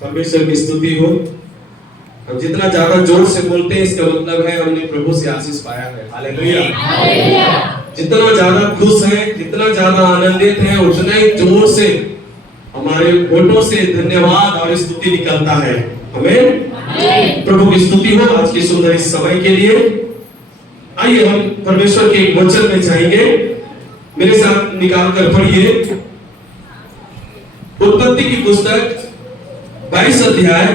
परमेश्वर की स्तुति हो। हम जितना ज्यादा जोर से बोलते हैं इसका मतलब है हमने प्रभु से आशीष पाया है। हालेलुया। जितना ज्यादा खुश हैं, जितना ज्यादा आनंदित हैं, उतना ही जोर से हमारे होठों से धन्यवाद और स्तुति निकलता है। आमीन। प्रभु की स्तुति हो आज के सुंदर इस समय के लिए। आइए हम परमेश्वर के एक वचन में जाएंगे। मेरे साथ निकाल कर पढ़िए उत्पत्ति की पुस्तक 22 अध्याय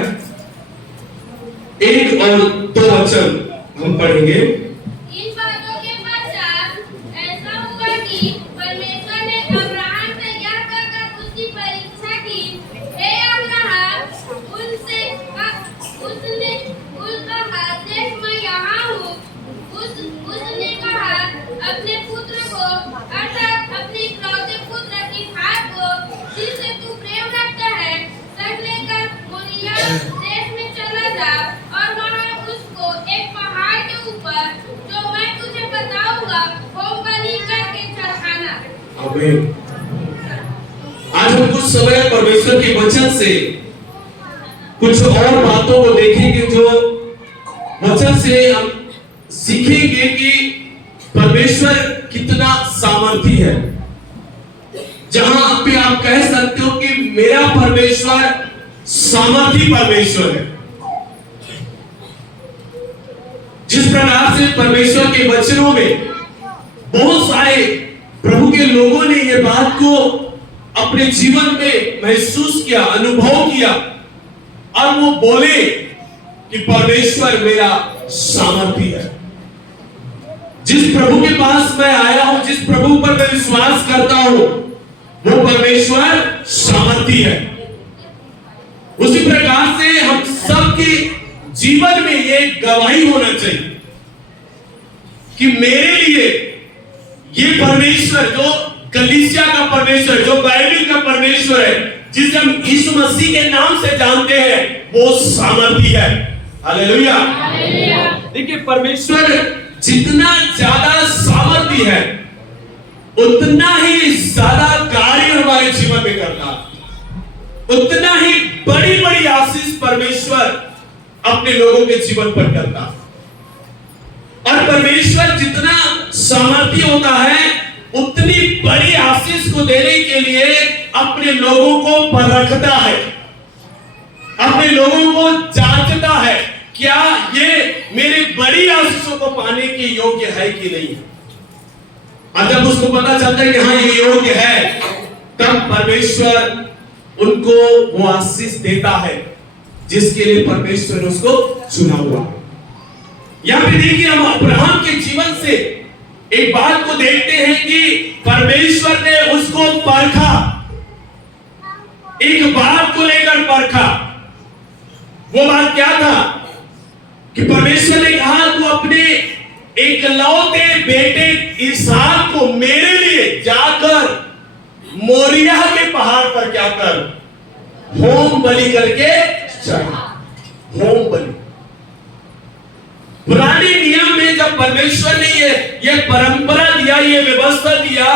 1 और 2 वचन हम पढ़ेंगे। इन बातों के पश्चात ऐसा हुआ कि परमेश्वर ने अब्राहम से यह कहकर उसकी परीक्षा की, हे अब्राहम, उसने कहा, देख मैं यहाँ हूँ। उसने कहा, अपने पुत्र को अर्थात अपने इकलौते पुत्र इसहाक को जिससे तू प्रेम रखता है संग लेकर मोरिया देश में चला जा और वहाँ उसको एक पहाड़ के ऊपर जो मैं तुझे बताऊंगा होम बलि करके चढ़ाना। आमीन। आज हम कुछ समय परमेश्वर के वचन से कुछ और बातों को देखेंगे जो वचन से हम सीखेंगे कि परमेश्वर कितना सामर्थी है। जहां पे आप कह सकते हो कि मेरा परमेश्वर सामर्थी परमेश्वर है। जिस प्रकार से परमेश्वर के वचनों में बहुत सारे प्रभु के लोगों ने यह बात को अपने जीवन में महसूस किया, अनुभव किया और वो बोले कि परमेश्वर मेरा सामर्थी है। जिस प्रभु के पास मैं आया हूं, जिस प्रभु पर मैं विश्वास करता हूं, वो परमेश्वर सामर्थी है। उसी प्रकार से हम सबके जीवन में ये गवाही होना चाहिए कि मेरे लिए ये परमेश्वर जो कलीसिया का परमेश्वर, जो बाइबल का परमेश्वर है, जिसे हम यीशु मसीह के नाम से जानते हैं, वो सामर्थी है। हालेलुया। देखिए परमेश्वर जितना ज्यादा सामर्थी है उतना ही ज्यादा कार्य हमारे जीवन में करता है, उतना ही बड़ी बड़ी आशीष परमेश्वर अपने लोगों के जीवन पर करता है। और परमेश्वर जितना सामर्थी होता है उतनी बड़ी आशीष को देने के लिए अपने लोगों को परखता है, अपने लोगों को जांचता है, क्या ये मेरी बड़ी आशीषों को पाने के योग्य है कि नहीं। और जब उसको पता चलता है कि हाँ ये योग्य है, तब परमेश्वर उनको वो आशीष देता है जिसके लिए परमेश्वर ने उसको चुना हुआ है। यहां पे देखिए हम अब्राहम के जीवन से एक बात को देखते हैं कि परमेश्वर ने उसको परखा, एक बात को लेकर परखा। वो बात क्या था कि परमेश्वर ने कहा तू अपने इकलौते बेटे इसहाक को मेरे लिए जाकर मोरिया के पहाड़ पर क्या कर, होम बलि करके चढ़ा। होम बलि पुराने नियम में जब परमेश्वर ने ये परंपरा दिया, ये व्यवस्था दिया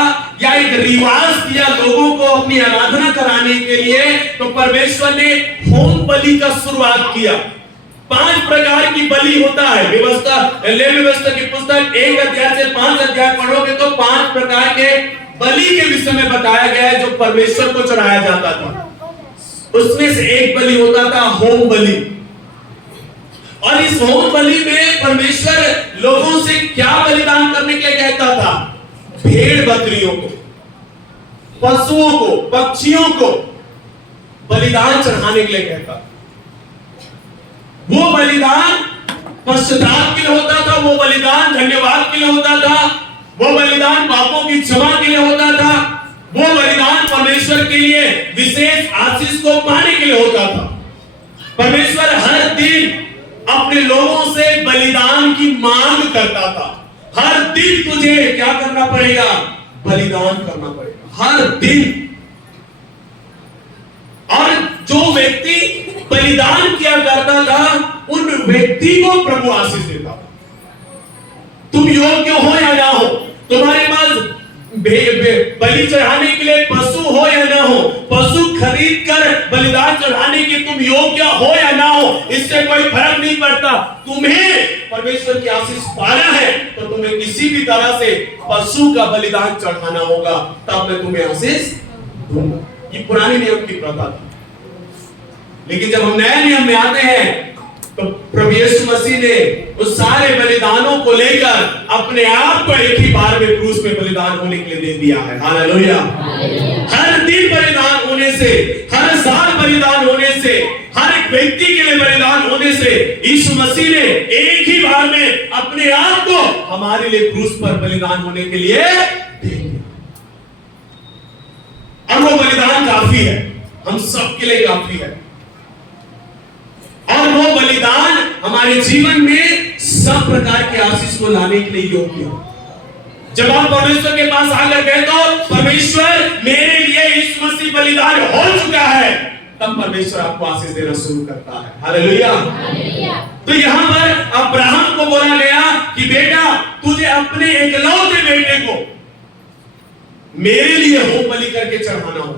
या एक रिवाज दिया लोगों को अपनी आराधना कराने के लिए, तो परमेश्वर ने होम बलि का शुरुआत किया। 5 प्रकार की बलि होता है। व्यवस्था लेवी व्यवस्था की पुस्तक 1 अध्याय से 5 अध्याय पढ़ोगे तो 5 प्रकार के बलि के विषय में बताया गया है जो परमेश्वर को चढ़ाया जाता था। उसमें से एक बलि होता था होम बलि। और इस होम बलि में परमेश्वर लोगों से क्या बलिदान करने के लिए कहता था? भेड़ बकरियों को, पशुओं को, पक्षियों को बलिदान चढ़ाने के लिए कहता। वो बलिदान पश्चाताप के लिए होता था, वो बलिदान धन्यवाद के लिए होता था, वो बलिदान पापों की क्षमा के लिए होता था, वो बलिदान परमेश्वर के लिए विशेष आशीष को पाने के लिए होता था। परमेश्वर हर दिन अपने लोगों से बलिदान की मांग करता था। हर दिन तुझे क्या करना पड़ेगा? बलिदान करना पड़ेगा हर दिन। और जो व्यक्ति बलिदान किया करता था उन व्यक्ति को प्रभु आशीष देता था। तुम योग्य हो या ना हो, तुम्हारे पास बलि चढ़ाने के लिए पशु हो या ना हो, पशु खरीद कर बलिदान चढ़ाने के तुम योग्य हो या ना हो, इससे कोई फर्क नहीं पड़ता। तुम्हें परमेश्वर की आशीष पाना है तो तुम्हें किसी भी तरह से पशु का बलिदान चढ़ाना होगा, तब मैं तुम्हें आशीष दूंगा। ये पुराने नियम की प्रथा थी। लेकिन जब हम नए नियम में आते हैं तो प्रभु यीशु मसीह ने उस सारे बलिदानों को लेकर अपने आप को एक ही बार में क्रूस पे बलिदान होने के लिए दे दिया है। हालेलुया। हर दिन बलिदान होने से, हर साल बलिदान होने से, हर एक व्यक्ति के लिए बलिदान होने से यीशु मसीह ने एक ही बार में अपने आप को हमारे लिए क्रूस पर बलिदान होने के लिए दे दिया। और वो बलिदान काफी है, हम सबके लिए काफी है। और वो बलिदान हमारे जीवन में सब प्रकार के आशीष को लाने के लिए योग्य है। जब आप परमेश्वर के पास आकर कहते हो परमेश्वर मेरे लिए यीशु मसीह बलिदान हो चुका है, तब परमेश्वर आपको आशीष देना शुरू करता है। हालेलुया। तो यहाँ पर अब्राहम को बोला गया कि बेटा तुझे अपने एकलौते बेटे को मेरे लिए होम बलि करके चढ़ाना हो।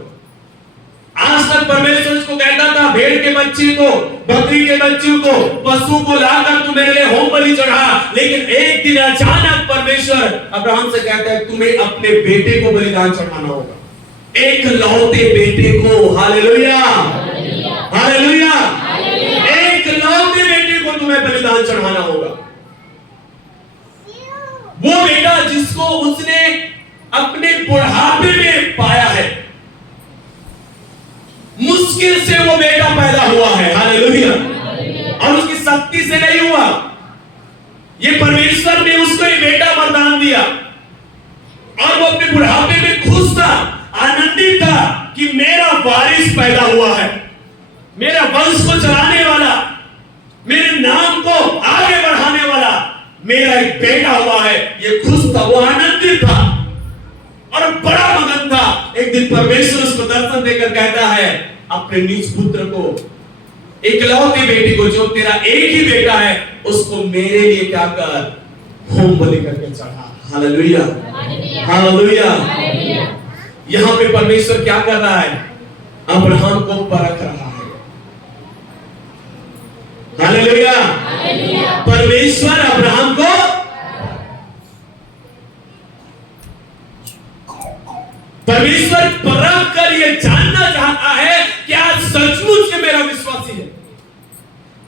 आज तक परमेश्वर इसको कहता था भेड़ के बच्चे को, बकरी के बच्चे को, पशु को लाकर तू मेरे लिए होम बलि चढ़ा। लेकिन एक दिन अचानक परमेश्वर अब्राहम से कहता है तुम्हें अपने बेटे को बलिदान चढ़ाना होगा, एक लौते बेटे को। Hallelujah, hallelujah. एक लौते बेटे को तुम्हें बलिदान चढ़ाना होगा। वो बेटा जिसको उसने अपने बुढ़ापे में पाया है, मुश्किल से वो बेटा पैदा हुआ है। हालेलुया। और उसकी शक्ति से नहीं हुआ, ये परमेश्वर ने उसको ये बेटा वरदान दिया। और वो अपने बुढ़ापे में खुश था, आनंदित था कि मेरा वारिस पैदा हुआ है, मेरा वंश को चलाने वाला, मेरे नाम को आगे बढ़ाने वाला मेरा एक बेटा हुआ है। ये खुश था, वो आनंदित था और बड़ा मगन था। एक दिन परमेश्वर उसको दर्शन देकर कहता है अपने निज पुत्र को, एकलौते बेटे को, जो तेरा एक ही बेटा है, उसको मेरे लिए क्या कर, होम बलि करके चढ़ा। Hallelujah, hallelujah. यहां पे परमेश्वर क्या कर रहा है, अब्राहम को परख रहा है। हालेलुया। परमेश्वर अब्राहम को परमेश्वर परख कर ये जानना चाहता है क्या सचमुच ये मेरा विश्वासी है,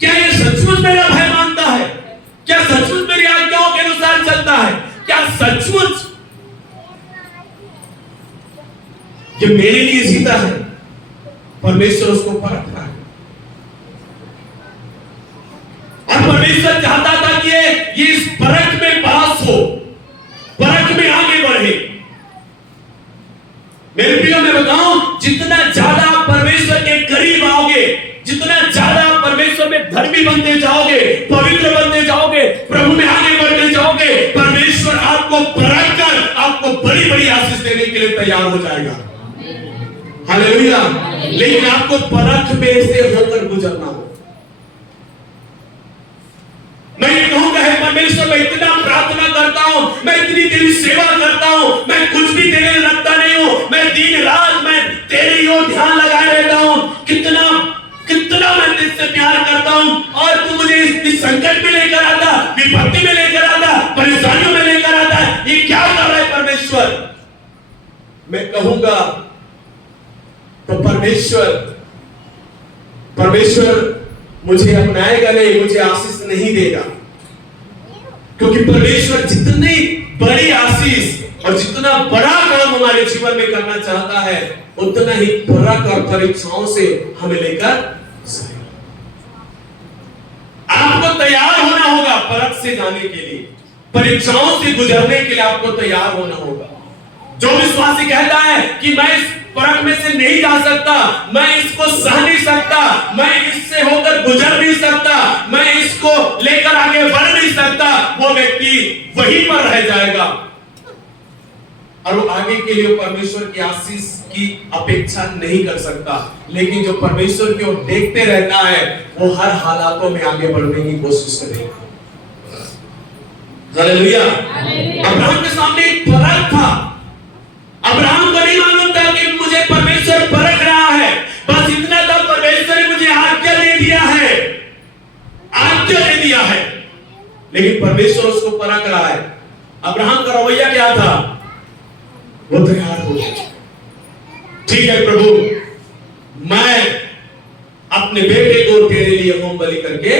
क्या ये सचमुच मेरा भय मानता है, क्या सचमुच मेरी आज्ञाओं के अनुसार चलता है, क्या सचमुच ये मेरे लिए जीता है। परमेश्वर उसको परख रहा है। और परमेश्वर चाहता था कि ये इस परख में पास हो, परख में आगे बढ़े। मेरे प्रियो मैं बताऊं, जितना ज्यादा आप परमेश्वर के करीब आओगे, जितना ज्यादा आप परमेश्वर में धर्मी बनते जाओगे, पवित्र बनते जाओगे, प्रभु में आगे बढ़ते जाओगे, परमेश्वर आपको परख कर आपको बड़ी बड़ी आशीष देने के लिए तैयार हो जाएगा। हालेलुया। लेकिन आपको परख में से होकर गुजरना हो। मैं ये कहूंगा है परमेश्वर, मैं इतना प्रार्थना करता हूं, मैं इतनी तेरी सेवा करता हूं, मैं कुछ भी तेरे लिए रखता नहीं हूं, मैं दिन रात मैं तेरी ओर ध्यान लगाए रहता हूं, कितना कितना मैं तुझसे प्यार करता हूं, और तू मुझे इस संकट में लेकर आता, विपत्ति में लेकर आता, परेशानियों में लेकर आता, ये क्या कर रहा है परमेश्वर। मैं कहूंगा तो परमेश्वर मुझे अपनाएगा नहीं, मुझे आशीष नहीं देगा। क्योंकि परमेश्वर जितनी बड़ी आशीष और जितना बड़ा काम हमारे जीवन में करना चाहता है, उतना ही परख और परीक्षाओं से हमें लेकर आपको तैयार होना होगा। परख से जाने के लिए, परीक्षाओं से गुजरने के लिए आपको तैयार होना होगा। जो विश्वासी कहता है कि मैं इस परख में से नहीं जा सकता, मैं इसको सह नहीं सकता, मैं इससे होकर गुजर नहीं सकता, मैं इसको लेकर आगे बढ़ नहीं सकता, वो व्यक्ति वहीं पर रह जाएगा और वो आगे के लिए परमेश्वर की आशीष की अपेक्षा नहीं कर सकता। लेकिन जो परमेश्वर की ओर देखते रहता है, वो हर हालातों में आगे बढ़ने की कोशिश करेगा। हालेलुया। अब्राहम के सामने एक परख था। अब्राहम को नहीं मालूम था कि मुझे परमेश्वर परख रहा है, लेकिन परमेश्वर उसको परख रहा है। अब्राहम का रवैया क्या था? वो तैयार हो गया। ठीक है प्रभु, मैं अपने बेटे को तेरे लिए होम बलि करके।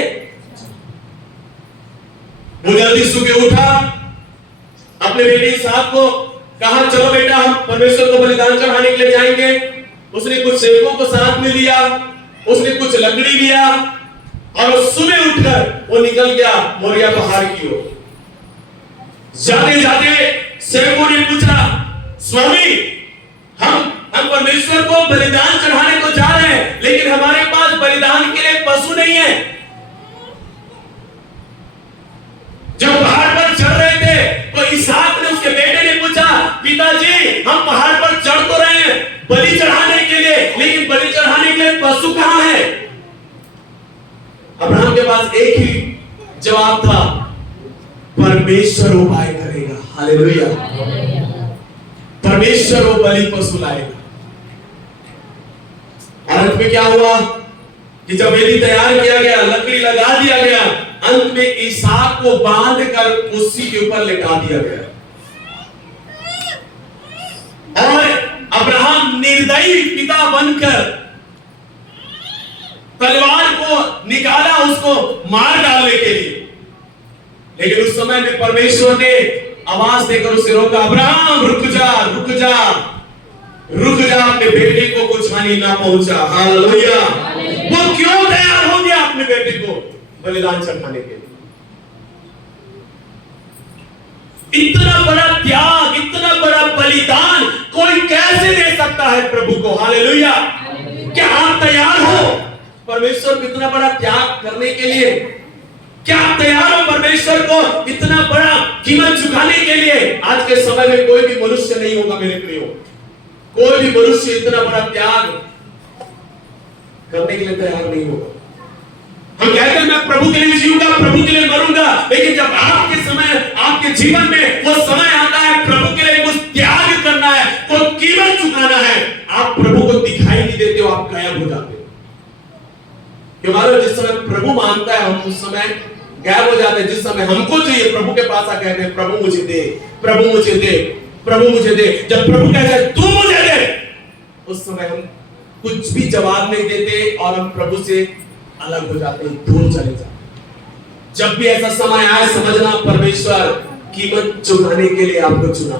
वो जल्दी सुबह उठा, अपने बेटे इसहाक को कहा चलो बेटा हम परमेश्वर को बलिदान चढ़ाने के लिए जाएंगे। उसने कुछ सेवकों को साथ में लिया, उसने कुछ लकड़ी लिया और सुबह उठकर वो निकल गया मोरिया पहाड़ की ओर। जाते जाते सेवकों ने पूछा, स्वामी हम परमेश्वर को बलिदान चढ़ाने को जा रहे हैं, लेकिन हमारे पास बलिदान के लिए पशु नहीं है। जब पहाड़ पर चढ़ रहे थे तो इसहाक ने उसके बेटे ने पूछा, पिताजी हम पहाड़ पर चढ़ तो रहे हैं बलि चढ़ाने के लिए, लेकिन बलि चढ़ाने के लिए पशु कहां है? अब्राहम के पास एक ही जवाब था, परमेश्वर उपाय करेगा। हालेलुया, परमेश्वर वो बलि पशु लाएगा। और अंत में क्या हुआ कि जब वेदी तैयार किया गया, लकड़ी लगा दिया गया, अंत में इसहाक को बांध कर उसी के ऊपर लेटा दिया गया। और अब्राहम निर्दयी पिता बनकर तलवार को निकाला उसको मार डालने के लिए, लेकिन उस समय में परमेश्वर ने आवाज देकर उसे रोका, अब्राहम रुक जा रुक जा रुक जा, अपने बेटे को कुछ हानि ना पहुंचा। हालेलुया। वो क्यों तैयार हो गया अपने बेटे को बलिदान चढ़ाने के लिए? इतना बड़ा त्याग, इतना बड़ा बलिदान कोई कैसे दे सकता है प्रभु को? हालेलुया। क्या आप तैयार हो परमेश्वर को इतना बड़ा त्याग करने के लिए? क्या आप तैयार हो परमेश्वर को इतना बड़ा कीमत चुकाने के लिए? आज के समय में कोई भी मनुष्य नहीं होगा मेरे प्रियो, कोई भी मनुष्य इतना बड़ा त्याग करने के लिए तैयार नहीं होगा। हम कहते हैं मैं प्रभु के लिए जीऊंगा, प्रभु के लिए मरूंगा, लेकिन जब आपके समय, आपके जीवन में वो समय आता है प्रभु के लिए कुछ त्याग करना है, कोई कीमत चुकाना है, आप प्रभु को दिखाई नहीं देते हो, आप गायब हो जाते हो। जिस समय प्रभु मांगता है हम उस समय गायब हो जाते हैं। जिस समय हमको चाहिए प्रभु के पास आ कहते हैं प्रभु मुझे दे, प्रभु मुझे दे, प्रभु मुझे दे। जब प्रभु कहता है तू मुझे दे, उस समय हम कुछ भी जवाब नहीं देते और हम प्रभु से अलग हो जाते हैं, दूर चले जाते हैं। जब भी ऐसा समय आए समझना परमेश्वर कीमत चुकाने के लिए आपको चुना।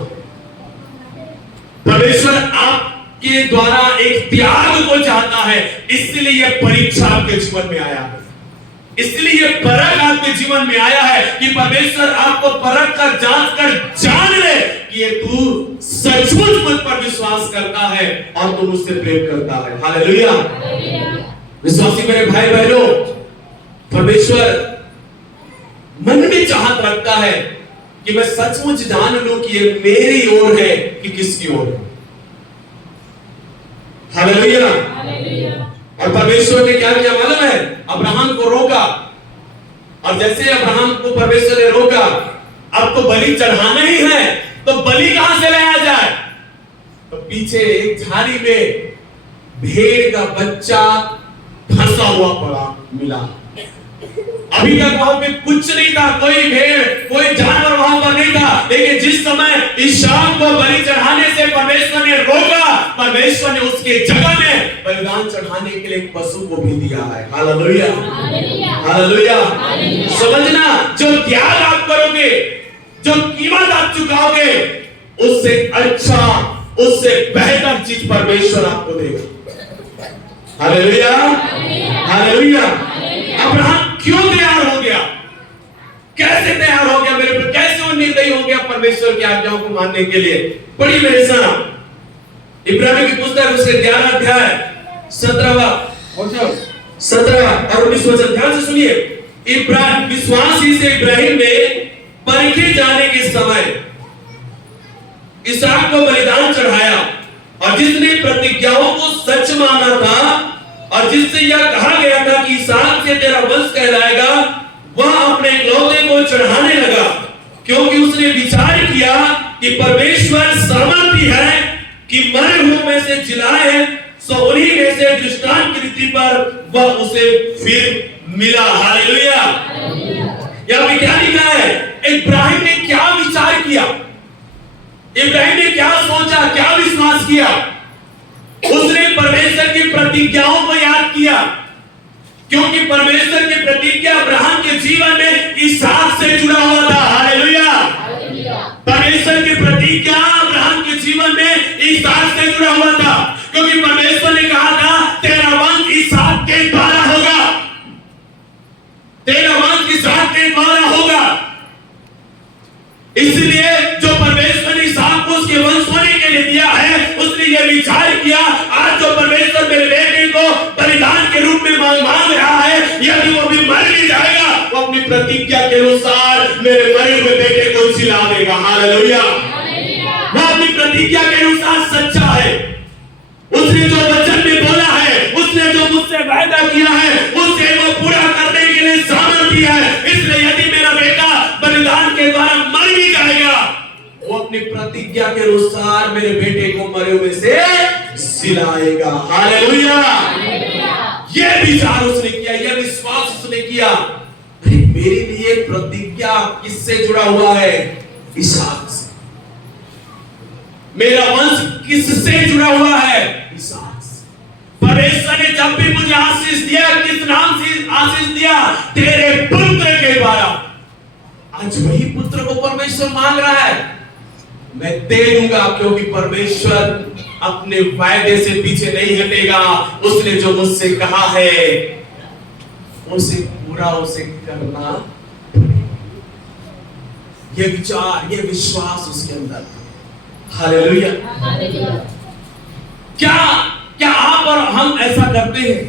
परमेश्वर आपके द्वारा एक त्याग को चाहता है, इसलिए यह परीक्षा आपके जीवन में आया है, इसलिए यह परख आपके जीवन में आया है कि परमेश्वर आपको परख कर जांच कर जान ले कि ये तू सचमुच मुझ पर विश्वास करता है और तू मुझसे प्रेम करता है। हालेलुया। विश्वासी मेरे भाई बहनों, परमेश्वर मन में चाहत रखता है कि मैं सचमुच जान लूं कि ये मेरी ओर है कि किसकी ओर है। हालेलुया। और परमेश्वर ने क्या किया मालूम है? अब्राहम को रोका, और जैसे अब्राहम को परमेश्वर ने रोका, अब तो बलि चढ़ाना ही है, तो बलि कहां से लाया जाए? तो पीछे एक झाड़ी में भेड़ का बच्चा फंसा हुआ पड़ा मिला। अभी तक वहां पे कुछ नहीं था, कोई भेड़, कोई जानवर वहां पर नहीं था, लेकिन जिस समय इसहाक को बलि चढ़ाने से परमेश्वर ने रोका, परमेश्वर ने उसके जगह में बलिदान चढ़ाने के लिए एक पशु को भी दिया है। Hallelujah, hallelujah. समझना, जो त्याग आप करोगे, जो कीमत आप चुकाओगे, उससे अच्छा, उससे बेहतर चीज परमेश्वर आपको देगा। Hallelujah, hallelujah. अब्राहम क्यों तैयार हो गया? कैसे तैयार हो गया मेरे पर? कैसे वो निर्दयी हो गया परमेश्वर की आज्ञाओं को मानने के लिए? पढ़िए मेरे साथ इब्राहिम की पुस्तक उसके 11 अध्याय 17 और 19 वचन ध्यान से सुनिए। इब्राहिम विश्वासी से इब्राहिम ने परखे जाने के समय इसहाक को बलिदान चढ़ाया, और जिसने प्रतिज्ञाओं को सच माना था और जिससे यह कहा गया था कि इसहाक से तेरा वंश कहलाएगा, वह अपने इकलौते को चढ़ाने लगा, क्योंकि उसने विचार किया कि परमेश्वर सामर्थी है कि मरे हुओं में से जिलाए, सो उन्हीं में से दृष्टांत की रीति पर वह उसे फिर मिला। हालेलुया। यहाँ पे क्या लिखा है? इब्राहिम ने क्या विचार किया, इब्राहिम ने क्या सोचा, क्या विश्वास किया? उसने परमेश्वर की प्रतिज्ञाओं को याद किया, क्योंकि परमेश्वर की प्रतिज्ञा अब्राहम के जीवन में इसहाक से जुड़ा हुआ था। हालेलुया। परमेश्वर की प्रतिज्ञा अब्राहम के जीवन में इसहाक से जुड़ा हुआ था, क्योंकि परमेश्वर ने कहा था तेरा वंश इसहाक के द्वारा होगा, तेरा वंश इसहाक के द्वारा होगा। इसलिए जो परमेश्वर ने इसहाक को उसके वंश होने के लिए दिया है, उसने यह विचार किया आज जो परमेश्वर मेरे बेटे को बलिदान के रूप में मांग रहा है, यदि वो भी मर भी जाएगा, वो अपनी प्रतिज्ञा के अनुसार मेरे मरे हुए बेटे को जिला देगा। हालेलुया। वो अपनी प्रतिज्ञा के अनुसार सच्चा है। उसने जो वचन में बोला है, उसने जो मुझसे वायदा किया है, उसे वो पूरा करने के लिए सामर्थ्य है। इसलिए यदि मेरा बेटा बलिदान के द्वारा मर भी जाएगा, वो अपनी प्रतिज्ञा के अनुसार मेरे बेटे को मरे हुए से जिलाएगा। हालेलुया। यह विचार उसने किया, यह विश्वास उसने किया। मेरे लिए प्रतिज्ञा किससे जुड़ा हुआ है? इसहाक से। मेरा वंश किससे जुड़ा हुआ है? इसहाक से। परमेश्वर ने जब भी मुझे आशीष दिया, किस नाम से आशीष दिया? तेरे पुत्र के द्वारा। आज वही पुत्र को परमेश्वर मांग रहा है, मैं दे दूंगा, क्योंकि परमेश्वर अपने वायदे से पीछे नहीं हटेगा। उसने जो मुझसे कहा है उसे पूरा उसे करना। ये विचार, ये विश्वास उसके अंदर। हालेलुया। क्या आप और हम ऐसा करते हैं?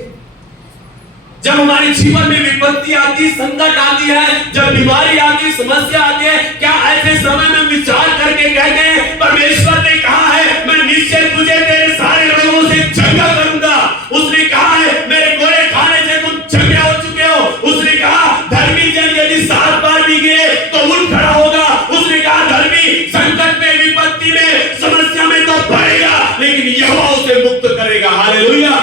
जब हमारे जीवन में विपत्ति आती, संकट आती है, जब बीमारी आती, समस्या आती है, क्या ऐसे समय में विचार करके कहते हैं परमेश्वर ने कहा है मैं निश्चय तुझे तेरे सारे रोगों से चंगा करूंगा। उसने कहा है मेरे गोले खाने से तुम चंगे हो चुके हो। उसने कहा धर्मी जन यदि 7 बार भी गिरे तो उठ खड़ा होगा। उसने कहा धर्मी संकट में, विपत्ति में, समस्या में तो पड़ेगा, लेकिन यहोवा उसे मुक्त करेगा। हालेलुया।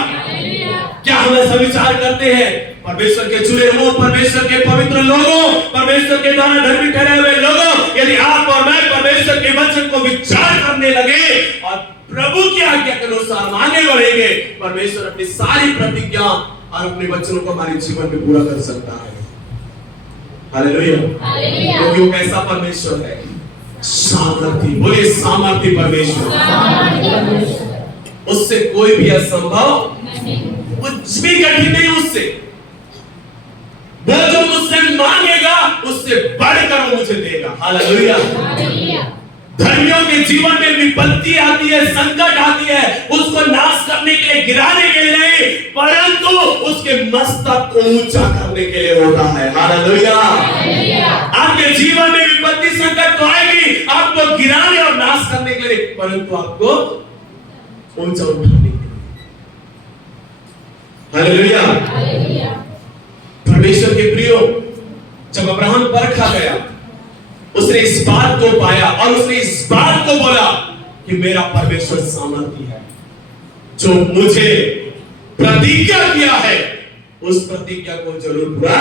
क्या हम ऐसा विचार करते हैं? परमेश्वर के चुने हुए, परमेश्वर के पवित्र लोगों, परमेश्वर के द्वारा धर्मी ठहरे हुए लोगों, यदि आप और मैं परमेश्वर के वचन को विचार करने लगे और प्रभु की आज्ञा के अनुसार आगे बढ़ेंगे, परमेश्वर अपनी सारी प्रतिज्ञा और अपने वचनों को हमारे जीवन में पूरा कर सकता है। हालेलुया। क्योंकि वो कैसा परमेश्वर है? सामर्थी। बोलिए सामर्थी परमेश्वर। उससे कोई भी असंभव, कुछ भी कठिन नहीं उससे। वो जो मुझसे मांगेगा उससे बढ़कर वो मुझे देगा। हालेलुया। धर्मियों के जीवन में विपत्ति आती है, संकट आती है, उसको नाश करने के लिए, गिराने के लिए नहीं, परंतु उसके मस्तक को ऊंचा करने के लिए होता है। हालेलुया। आपके जीवन में विपत्ति संकट तो आएगी, आपको गिराने और नाश करने के लिए, परंतु आपको ऊंचा उठाने के लिए। हालेलुया। परमेश्वर के प्रियो, जब अब्राहम परखा गया, उसने इस बात को पाया और उसने इस बात को बोला कि मेरा परमेश्वर सामर्थी है, जो मुझे प्रतिज्ञा किया है उस प्रतिज्ञा को जरूर पूरा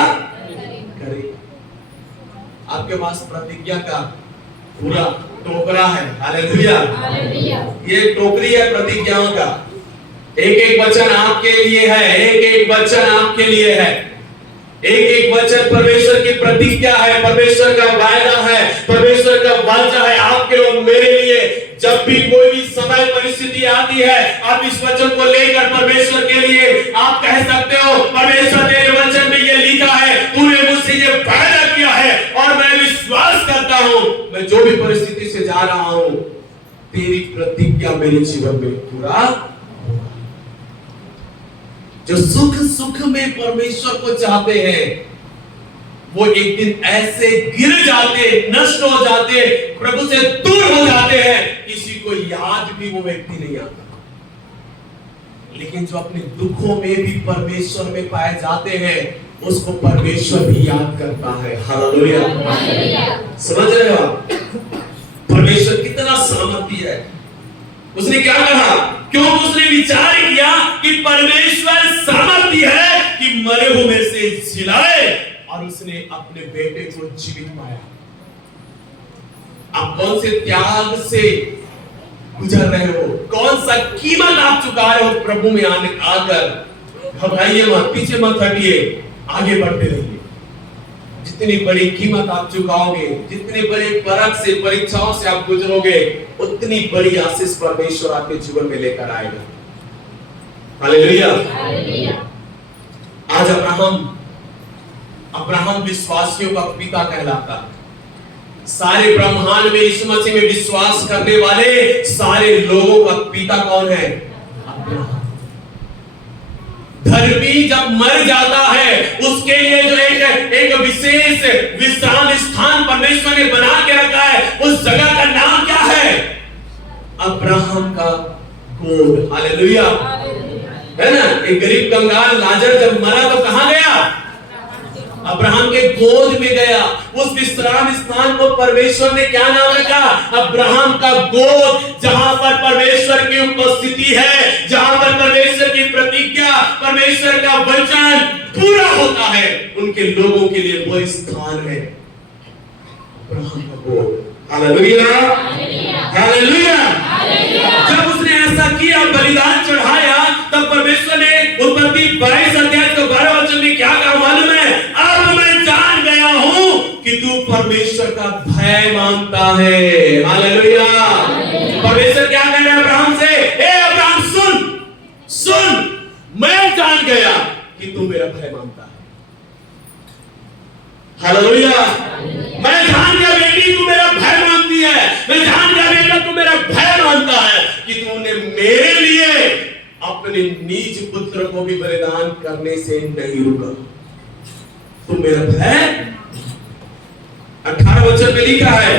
करेगा। आपके पास प्रतिज्ञा का पूरा टोकरा है। हालेलुया। ये टोकरी है प्रतिज्ञाओं का। एक एक वचन आपके लिए है, एक एक वचन आपके लिए है, एक एक वचन परमेश्वर की प्रतिज्ञा है, परमेश्वर का वायदा है, परमेश्वर का वाचा है आपके और मेरे लिए। जब भी कोई भी समय परिस्थिति आती है, आप इस वचन को लेकर परमेश्वर के लिए आप कह सकते हो परमेश्वर तेरे वचन में ये लिखा है, तूने मुझसे ये वायदा किया है और मैं विश्वास करता हूं, मैं जो भी परिस्थिति से जा रहा हूं, तेरी प्रतिज्ञा मेरे जीवन में पूरा। जो सुख में परमेश्वर को चाहते हैं, वो एक दिन ऐसे गिर जाते, नष्ट हो जाते, प्रभु से दूर हो जाते हैं, किसी को याद भी वो व्यक्ति नहीं आता। लेकिन जो अपने दुखों में भी परमेश्वर में पाए जाते हैं, उसको परमेश्वर भी याद करता है। हालेलुया। समझ रहे हो आप? परमेश्वर कितना सामर्थी है। उसने क्या कहा? क्यों? उसने विचार किया कि परमेश्वर सामर्थी है कि मरे हुए से जिलाए और उसने अपने बेटे को जीवित पाया। आप कौन से त्याग से गुजर रहे हो, कौन सा कीमत आप चुका रहे हो प्रभु में आकर? घबराइए मत, पीछे मत हटिए, आगे बढ़ते रहिए। जितनी बड़ी कीमत आप चुकाओगे, जितने बड़े परख से, परीक्षाओं से आप गुजरोगे, उतनी बड़ी आशीष परमेश्वर आपके जीवन में लेकर आएगा। हालेलुया। आज अब्राहम विश्वासियों का पिता कहलाता है। सारे ब्रह्मांड में यीशु मसीह में विश्वास करने वाले सारे लोगों का पिता कौन है? अब्राहम। धर्मी जब मर जाता है, उसके लिए जो एक विशेष विश्राम स्थान परमेश्वर ने बना के रखा है, उस जगह का नाम क्या है? अब्राहम का गोद। हालेलुया, है ना? एक गरीब कंगाल लाजर जब मरा तो कहां गया? अब्राहम के गोद में गया। उस विश्राम स्थान को परमेश्वर ने क्या नाम रखा? अब्राहम का गोद, जहां पर परमेश्वर की उपस्थिति है, जहां पर परमेश्वर की प्रतिज्ञा, परमेश्वर का वचन पूरा होता है, उनके लोगों के लिए वो स्थान है अब्राहम का गोद। Hallelujah, hallelujah. जब उसने ऐसा किया, बलिदान चढ़ाया, तब परमेश्वर ने उत्पत्ति 22 अध्याय के 12 वचन में क्या कहा मालूम है? अब मैं जान गया हूं कि तू परमेश्वर का भय मानता है। हालेलुया। परमेश्वर क्या कह रहे हैं अब्राहम से? ए अब्राहम सुन, मैं जान गया कि तू मेरा भय मानता है। हालेलुया। मैं जान गया बेटी, तू मेरा भय मानती है। मैं जान गया बेटा, तू मेरा भय मानता है कि तूने मेरे लिए अपने निज पुत्र को भी बलिदान करने से नहीं रुका। तू मेरा भय। 18 वचन में लिखा है,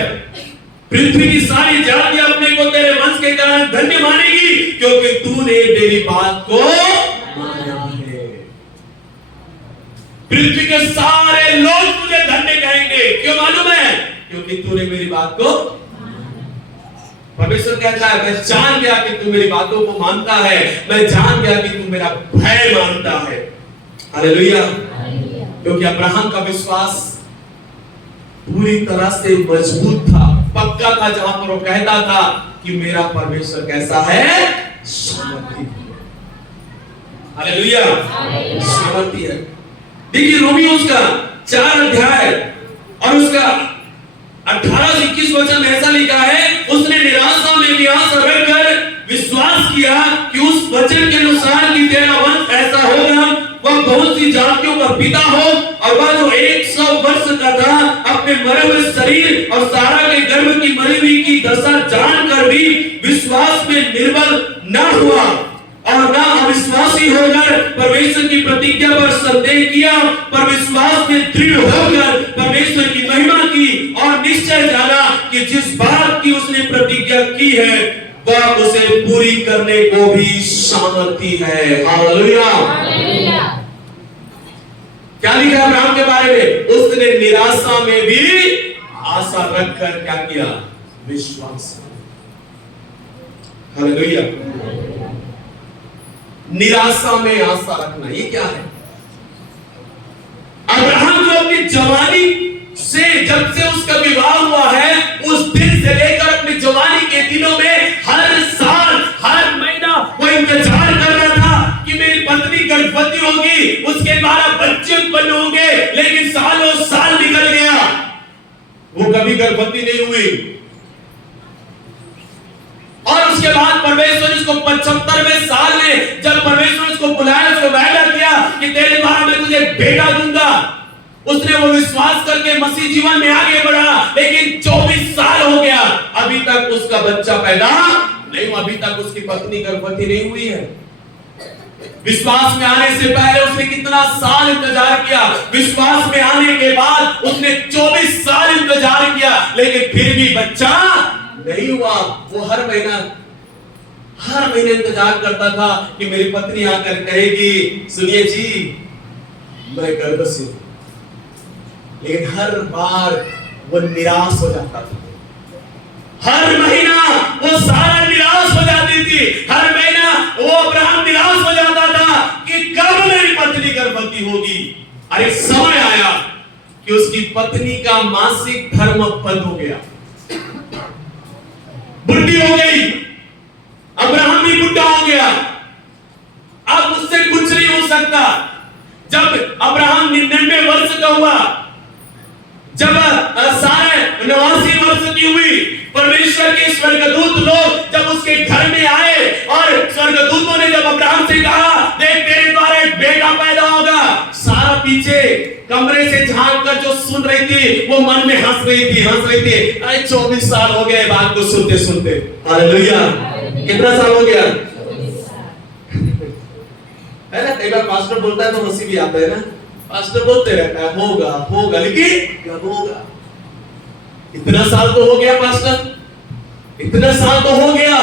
पृथ्वी की सारी जातियां अपने को तेरे वंश के कारण धन्य मानेगी, क्योंकि तूने मेरी बात को माना है। पृथ्वी के सारे लोग तुझे धन्य कहेंगे। क्यों मालूम है? क्योंकि तूने मेरी बात को। परमेश्वर कहता है, मैं जान गया कि तू मेरी बातों को मानता है, मैं जान गया कि तू मेरा भय मानता है। हालेलुया। क्योंकि अब्राहम का विश्वास पूरी तरह से मजबूत था, पक्का था, जहां पर वो कहता था कि मेरा परमेश्वर कैसा है? सामर्थी है। हालेलुया, सामर्थी है। देखिए रोमियो उसका 4 अध्याय और उसका 18 से 21 वचन में ऐसा लिखा है, उसने निराशा में भी आशा रखकर विश्वास किया कि उस वचन के अनुसार कि तेरा वंश ऐसा होगा, वह बहुत सी जातियों का पिता हो। और वह जो 100 वर्ष का था, अपने मरे हुए शरीर और सारा के गर्भ की मरी हुई की दशा जानकर भी विश्वास में निर्बल न हुआ और न अविश्वासी होकर परमेश्वर की प्रतिज्ञा पर संदेह किया, पर विश्वास में दृढ़ होकर परमेश्वर की महिमा की और निश्चय जाना कि जिस बात की उसने प्रतिज्ञा की है वह उसे पूरी करने को भी सामर्थी है। हालेलुया। क्या लिखा अब्राहम के बारे में? उसने निराशा में भी आशा रखकर क्या किया? विश्वास। हालेलुया। निराशा में आशा रखना, ये क्या है? अब्राहम जो अपनी जवानी से, जब से उसका विवाह हुआ है, उस दिन से लेकर अपनी जवानी के दिनों में हर साल, हर महीना वो इंतजार कर रहा था कि मेरी पत्नी गर्भवती होगी, उसके 12 बच्चे उत्पन्न होंगे। लेकिन सालों साल निकल गया, वो कभी गर्भवती नहीं हुई। और उसके बाद परमेश्वर इसको 75वें साल में जब परमेश्वर इसको बुलाया, उसको वादा किया कि तेरे द्वारा मैं तुझे बेटा दूंगा, उसने वो विश्वास करके मसीह जीवन में आगे बढ़ा। लेकिन 24 साल हो गया, अभी तक उसका बच्चा पैदा नहीं हुआ, अभी तक उसकी पत्नी गर्भवती नहीं हुई है। विश्वास में आने से पहले उसने कितना साल इंतजार किया, विश्वास में आने के बाद उसने 24 साल इंतजार किया, लेकिन फिर भी बच्चा नहीं हुआ। वो हर महीने इंतजार करता था कि मेरी पत्नी आकर कहेगी, सुनिए जी मैं गर्भवती हूं। लेकिन हर बार वो निराश हो जाता था। हर महीना वो सारा निराश हो जाती थी। हर महीना वो अब्राहम निराश हो जाता था कि कब मेरी पत्नी गर्भवती होगी। और एक समय आया उसकी पत्नी का मासिक धर्म बंद हो गया, बुढ़ी हो गई। अब्राहम भी बुढ़ा हो गया, अब उससे कुछ नहीं हो सकता। जब अब्राहम 99 वर्ष का हुआ, जब सारे 89 वर्ष की हुई, परमेश्वर के स्वर्गदूत लोग जब उसके घर में आए और स्वर्गदूतों ने जब अब्राहम से कहा, देख तेरे द्वारा एक बेटा पैदा होगा, सारा पीछे कमरे से झांक कर जो सुन रही थी वो मन में हंस रही थी। अरे 24 साल हो गए बात को सुनते सुनते। हालेलुया। कितना साल हो गया है ना? कई बार पास्टर बोलता है तो हंसी भी आता है ना, पास्टर बोलते रहता है होगा होगा, लेकिन कब होगा? इतना साल तो हो गया पास्टर, इतना साल तो हो गया।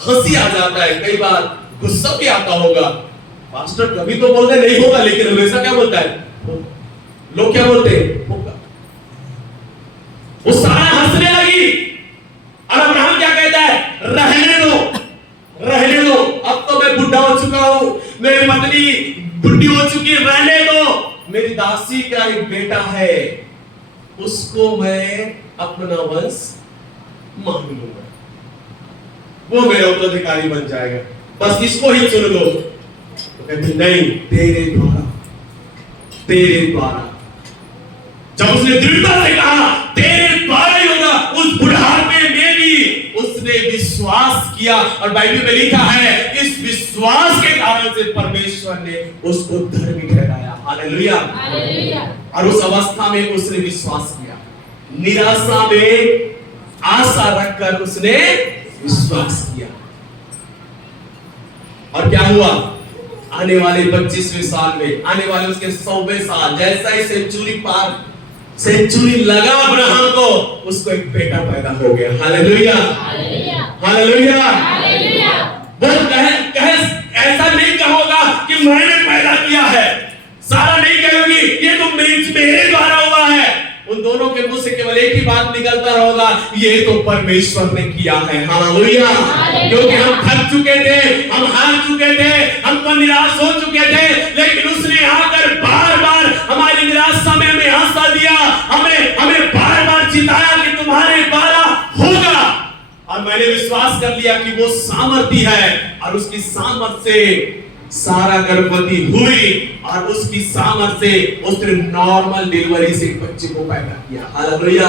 हंसी आ जाता है, कई बार गुस्सा भी आता होगा। पास्टर कभी तो बोलते नहीं होगा, लेकिन हमेशा क्या बोलता है? लोग क्या बोलते हैं? होगा। वो सारा हंसने लगी और अब्राहम क्या कहता है? रहने दो, रहने दो, अब तो मैं बुढ़ा हो चुका हूं, मेरी पत्नी बुढ़ी हो चुकी, रहने दो। मेरी दासी का एक बेटा है, उसको मैं अपना वंश मान लूंगा, वो मेरा उत्तराधिकारी बन जाएगा, बस इसको ही चुन लो। तो कहते नहीं, तेरे द्वारा, तेरे द्वारा। जब उसने दृढ़ता से कहा तेरे द्वारा ही होगा, उस बुढ़ापे में भी उसने विश्वास किया। और बाइबल में लिखा है इस विश्वास के कारण से परमेश्वर ने उसको धर्मी ठहराया। हालेलुया। और उस अवस्था में उसने विश्वास किया, निराशा में आशा रखकर उसने विश्वास किया। और क्या हुआ? आने वाले 25वें साल में, आने वाले उसके 100वें साल, जैसा ही सेंचुरी लगा अब्राहम को, उसको एक बेटा पैदा हो गया। Hallelujah, hallelujah. वो ऐसा नहीं कहोगा कि मैंने पैदा किया है, सारा नहीं कहोगी ये तो मेरे द्वारा हुआ है। उन दोनों के मुंह से केवल एक ही बात निकलता होगा, ये तो परमेश्वर ने किया है। हालेलुया। क्योंकि हम थक चुके थे, हम हार चुके थे, हम तो निराश हो चुके थे, लेकिन उसने आकर बार बार हमारी निराशा में हमें हौसला दिया, हमें बार बार चिताया कि तुम्हारे द्वारा होगा। और मैंने विश्वास कर लिया कि वो सामर्थी है, और उसकी सामर्थ्य से सारा गर्भवती हुई, और उसकी सामर्थ्य से उसने नॉर्मल डिलीवरी से एक बच्चे को पैदा किया। हालेलुया।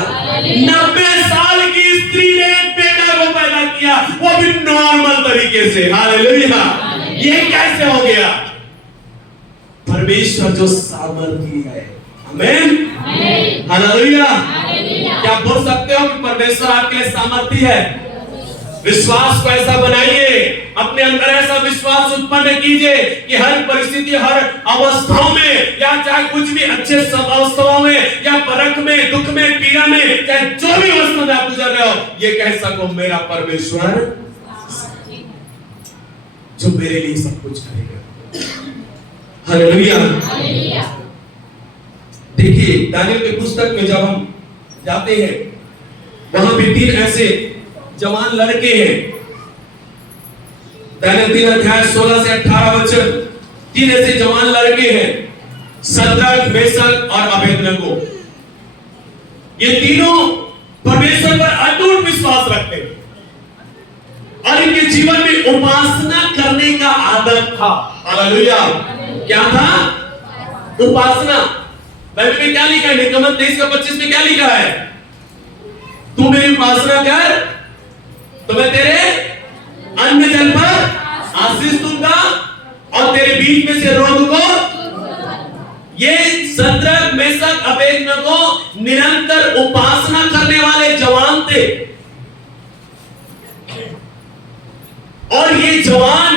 90 साल की स्त्री ने एक बेटा को पैदा किया, वो भी नॉर्मल तरीके से। हालेलुया। ये कैसे हो गया? परमेश्वर जो सामर्थी है। आमीन। हालेलुया। क्या बोल सकते हो कि परमेश्वर आपके लिए सामर्थी है? विश्वास को ऐसा बनाइए, अपने अंदर ऐसा विश्वास उत्पन्न कीजिए कि हर परिस्थिति, हर अवस्थाओं में, या चाहे कुछ भी अच्छे अवस्थाओं में, या परख में, दुख में, पीड़ा में, चाहे जो भी अवस्था में आप गुजर रहे हो, ये कह सको मेरा परमेश्वर जो मेरे लिए सब कुछ करेगा। हालेलुया। देखिए दानियल की पुस्तक में जब हम जाते हैं, वहां भी 3 ऐसे जवान लड़के हैं। दानियल 3 अध्याय 16 से 18 वचन, 3 ऐसे जवान लड़के हैं, शद्रक, मेशक और अबेदनगो। ये तीनों परमेश्वर पर अटूट विश्वास रखते हैं, और इनके जीवन में उपासना करने का आदत था। हालेलुया। क्या था? उपासना। बाइबल में क्या लिखा है? निर्गमन 23:25 में क्या लिखा है? तू मेरी उपासना कर तो मैं तेरे अन्न जल पर आशीष दूंगा, और तेरे बीच में से रोग को। ये शद्रक, मेशक, अबेदनगो निरंतर उपासना करने वाले जवान थे, और ये जवान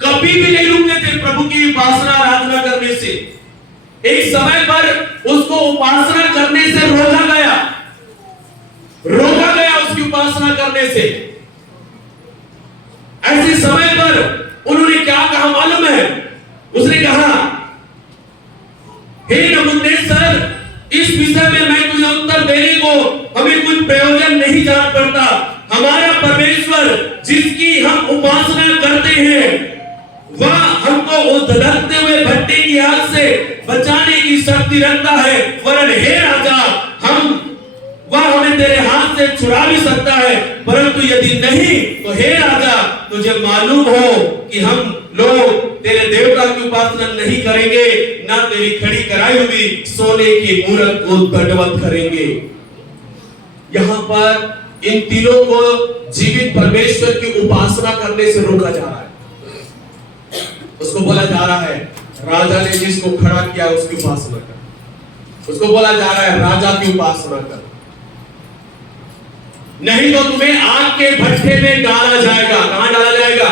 कभी भी नहीं रुकते थे प्रभु की उपासना आराधना करने से। एक समय पर उसको उपासना करने से रोका गया उसकी उपासना करने से। ऐसे समय पर उन्होंने क्या कहा मालूम है? उसने कहा, हे नबूकदनेस्सर, इस विषय में मैं तुझे उत्तर देने को हमें कुछ प्रयोजन नहीं जान पड़ता। हमारा परमेश्वर जिसकी हम उपासना करते हैं, वह हमको उस धधकते हुए भट्टे की आग से बचाने की शक्ति रखता है, वरन हे राजा वह हमें तेरे हाथ से छुड़ा भी सकता है, परंतु यदि नहीं तो हे राजा तुझे मालूम हो कि हम लोग तेरे देवता की उपासना नहीं करेंगे, ना तेरी खड़ी कराई हुई सोने की मूरत को दंडवत करेंगे। यहाँ पर इन तीनों को जीवित परमेश्वर की उपासना करने से रोका जा रहा है। उसको बोला जा रहा है राजा ने जिसको खड़ा किया उसकी उपासना कर। उसको बोला जा रहा है राजा की उपासना कर, नहीं तो तुम्हें आग के भट्ठे में डाला जाएगा। कहां डाला जाएगा?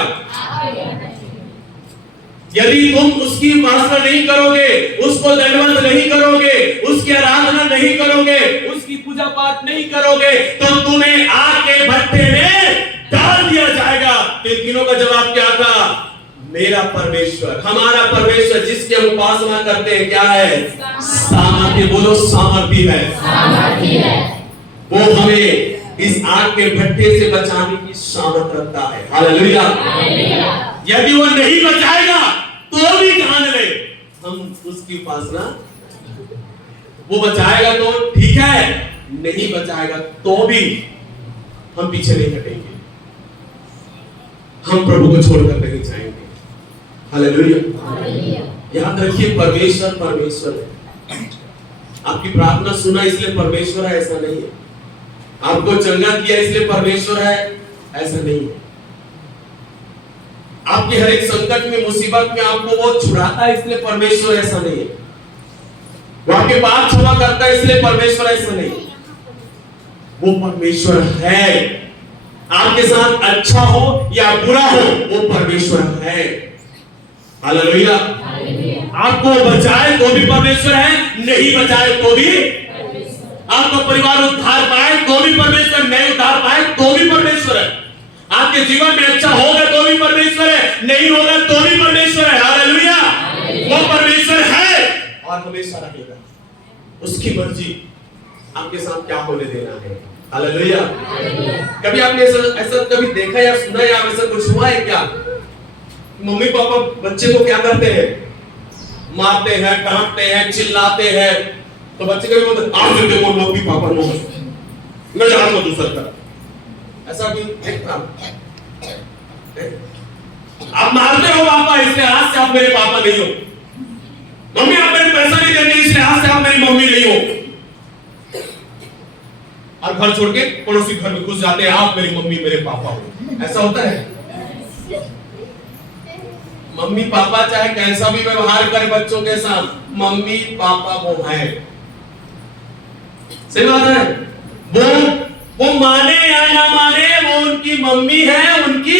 यदि तुम उसकी उपासना नहीं करोगे, उसको दंडवत नहीं करोगे, उसकी आराधना नहीं करोगे, उसकी पूजा पाठ नहीं करोगे, तो तुम्हें आग के भट्ठे में डाल दिया जाएगा। तो तीनों का जवाब क्या था? मेरा परमेश्वर, हमारा परमेश्वर जिसकी हम उपासना करते हैं क्या है? सामर्थी। बोलो सामर्थी है। वो हमें इस आग के भट्ठे से बचाने की सामर्थ रखता है। हालेलुया। यदि वो नहीं बचाएगा तो भी जान ले हम उसकी उपासना, वो बचाएगा तो ठीक है, नहीं बचाएगा तो भी हम पीछे नहीं हटेंगे, हम प्रभु को छोड़कर नहीं जाएंगे। हालेलुया। याद रखिए परमेश्वर है। आपकी प्रार्थना सुना इसलिए परमेश्वर है ऐसा नहीं है, आपको चंगा किया इसलिए परमेश्वर है ऐसा नहीं है, आपके हर एक संकट में मुसीबत में आपको वो छुड़ाता है इसलिए परमेश्वर ऐसा नहीं है, वो आपके पाप क्षमा करता है इसलिए परमेश्वर ऐसा नहीं, वो परमेश्वर है। आपके साथ अच्छा हो या बुरा हो वो परमेश्वर है। हालेलुया। आपको बचाए तो भी परमेश्वर है, नहीं बचाए तो भी, आपका परिवार उद्धार पाए तो भी परमेश्वर, नहीं उद्धार पाए तो भी परमेश्वर है, आपके जीवन में अच्छा होगा तो भी परमेश्वर है, नहीं होगा तो भी परमेश्वर है। हालेलुया। वो परमेश्वर है और हमेशा रहेगा। उसकी मर्जी आपके साथ क्या होने देना है। हालेलुया। कभी आपने ऐसा कभी देखा या सुना या ऐसा कुछ हुआ है क्या? मम्मी पापा बच्चे को क्या करते हैं? मारते हैं, डांटते हैं, चिल्लाते हैं, तो बच्चे कभी बोलते आज से देखो मम्मी पापा नो मैं जाऊंगा दूसरा तरफ। ऐसा भी देखा आप मारते हो पापा इसलिए आज से आप मेरे पापा नहीं हो, मम्मी आप मेरे पैसा नहीं देते इसलिए आज से आप मेरी मम्मी नहीं हो, और घर छोड़ के पड़ोसी घर में घुस जाते हैं आप मेरी मम्मी मेरे पापा हो। ऐसा होता है? मम्मी पापा चाहे कैसा भी व्यवहार करे बच्चों के साथ, मम्मी पापा वो है। सही बात है। वो माने या ना माने वो उनकी मम्मी है, उनकी।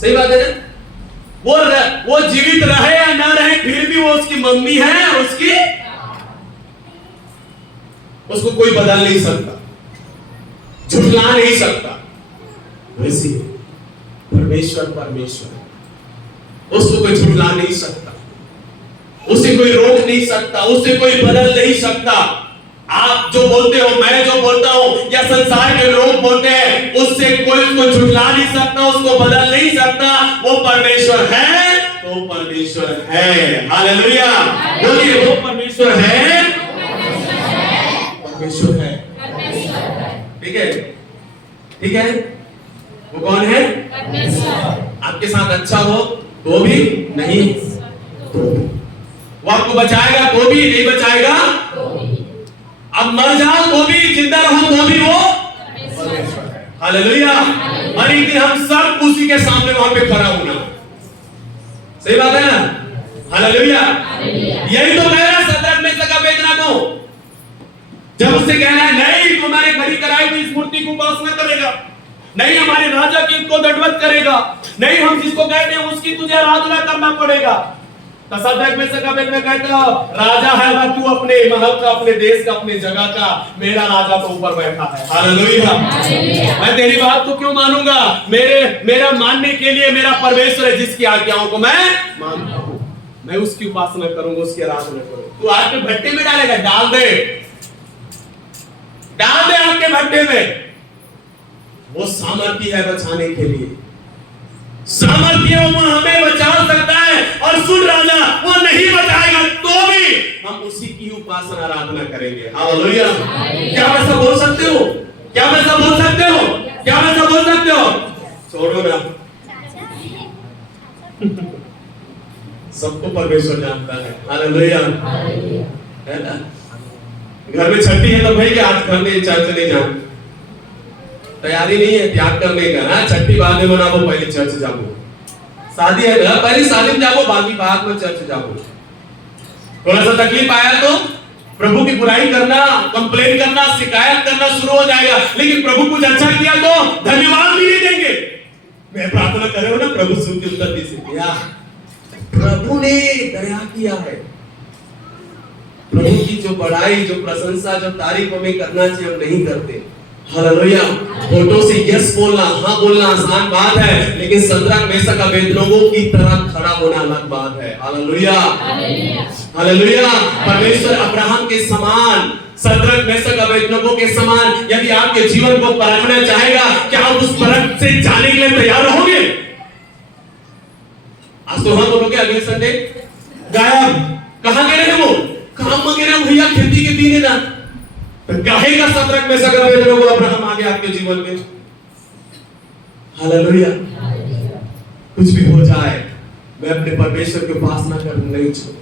सही बात है। वो जीवित रहे या ना रहे फिर भी वो उसकी मम्मी है, उसकी, उसको कोई बदल नहीं सकता, झुठला नहीं सकता। वैसे परमेश्वर उसको कोई झुठला नहीं सकता, उसे कोई रोक नहीं सकता, उसे कोई बदल नहीं सकता। आप जो बोलते हो, मैं जो बोलता हूं या संसार के लोग बोलते हैं, उससे कोई उसको झुठला नहीं सकता, उसको बदल नहीं सकता। वो परमेश्वर है तो परमेश्वर है। हालेलुया। बोलिए वो परमेश्वर है, परमेश्वर है। ठीक है, ठीक है। वो कौन है? आपके साथ अच्छा हो तो भी, नहीं तो भी। वो आपको बचाएगा तो भी, नहीं बचाएगा अब मर जाओ तो भी, जिंदा रहो तो भी वो परमेश्वर है। हालेलुया। और एक दिन हम सब उसी के सामने वहां पे खड़ा होना। सही बात है ना? हालेलुया। यही तो कह रहा है सदरक में सका बेचना को, जब उससे कहना है नहीं तुम्हारे खड़ी कराई हुई इस मूर्ति को उपासना करेगा, नहीं हमारे राजा की को दंडवत करेगा, नहीं हम जिसको कहते हैं उसकी तुझे आराधना करना पड़ेगा। सदरक में सका बेचना कहता राजा है ना तू, अपने महल का, अपने देश का, अपने जगह का, मेरा राजा तो ऊपर बैठा है। हालेलुया। मैं तेरी बात को क्यों मानूंगा? मेरा मानने के लिए मेरा परमेश्वर है जिसकी आज्ञाओं को मैं मानता हूं, मैं उसकी उपासना करूंगा, उसकी आराधना करूंगा। तू आग के भट्टे में डालेगा, डाल दे आग के भट्टे में। वो सामर्थ्य है बचाने के लिए, सामर्थ्य वो हमें बचा और सुन राजा वो नहीं बताएगा तो भी हम उसी की उपासना आराधना करेंगे। हालेलुया। क्या वैसा बोल सकते हो? क्या वैसा बोल सकते हो? क्या वैसा बोल सकते हो? छोड़ो ना, सबको परमेश्वर जानता है। हालेलुया। है ना? घर में छठी है तो भाई क्या आज घर में चर्च नहीं जाओ, तैयारी नहीं है त्याग करने का। हाँ, छठी बाद में मनाओ, पहले चर्च जाओ। शादी है ना, पहले शादी में जाओ, बाकी बाद में चर्च जाओ। थोड़ा सा तकलीफ आया तो प्रभु की बुराई करना, कंप्लेन करना, शिकायत करना शुरू हो जाएगा। लेकिन प्रभु कुछ अच्छा किया तो धन्यवाद भी नहीं देंगे। मैं प्रार्थना कर रहा हूं ना, प्रभु सुन के उत्तर दिया, प्रभु ने दया किया है। प्रभु की जो बड़ाई, जो प्रशंसा, जो तारीफ हमें करना चाहिए हम नहीं करते। हालेलुया। फोटो से यस बोलना, हाँ बोलना आसान बात है, लेकिन सद्रक मेशक अबेदनगो की तरह खड़ा होना अलग बात है। हालेलुया। हालेलुया। परमेश्वर अब्राहम के समान, सद्रक मेशक अबेदनगो के समान यदि आपके जीवन को परखना चाहेगा, क्या आप उस परख से जाने के लिए तैयार रहोगे? आज तो हम बोलोगे अगले संडे गायब, कहां गए हैं वो? काम में गए भैया, खेती के दिन है ना, तो कहेगा सद्रक मेशक अबेदनगो अब्राहम आ गया आपके जीवन में। हालेलुया। कुछ भी हो जाए मैं अपने परमेश्वर की उपासना करना नहीं छोड़ूंगा।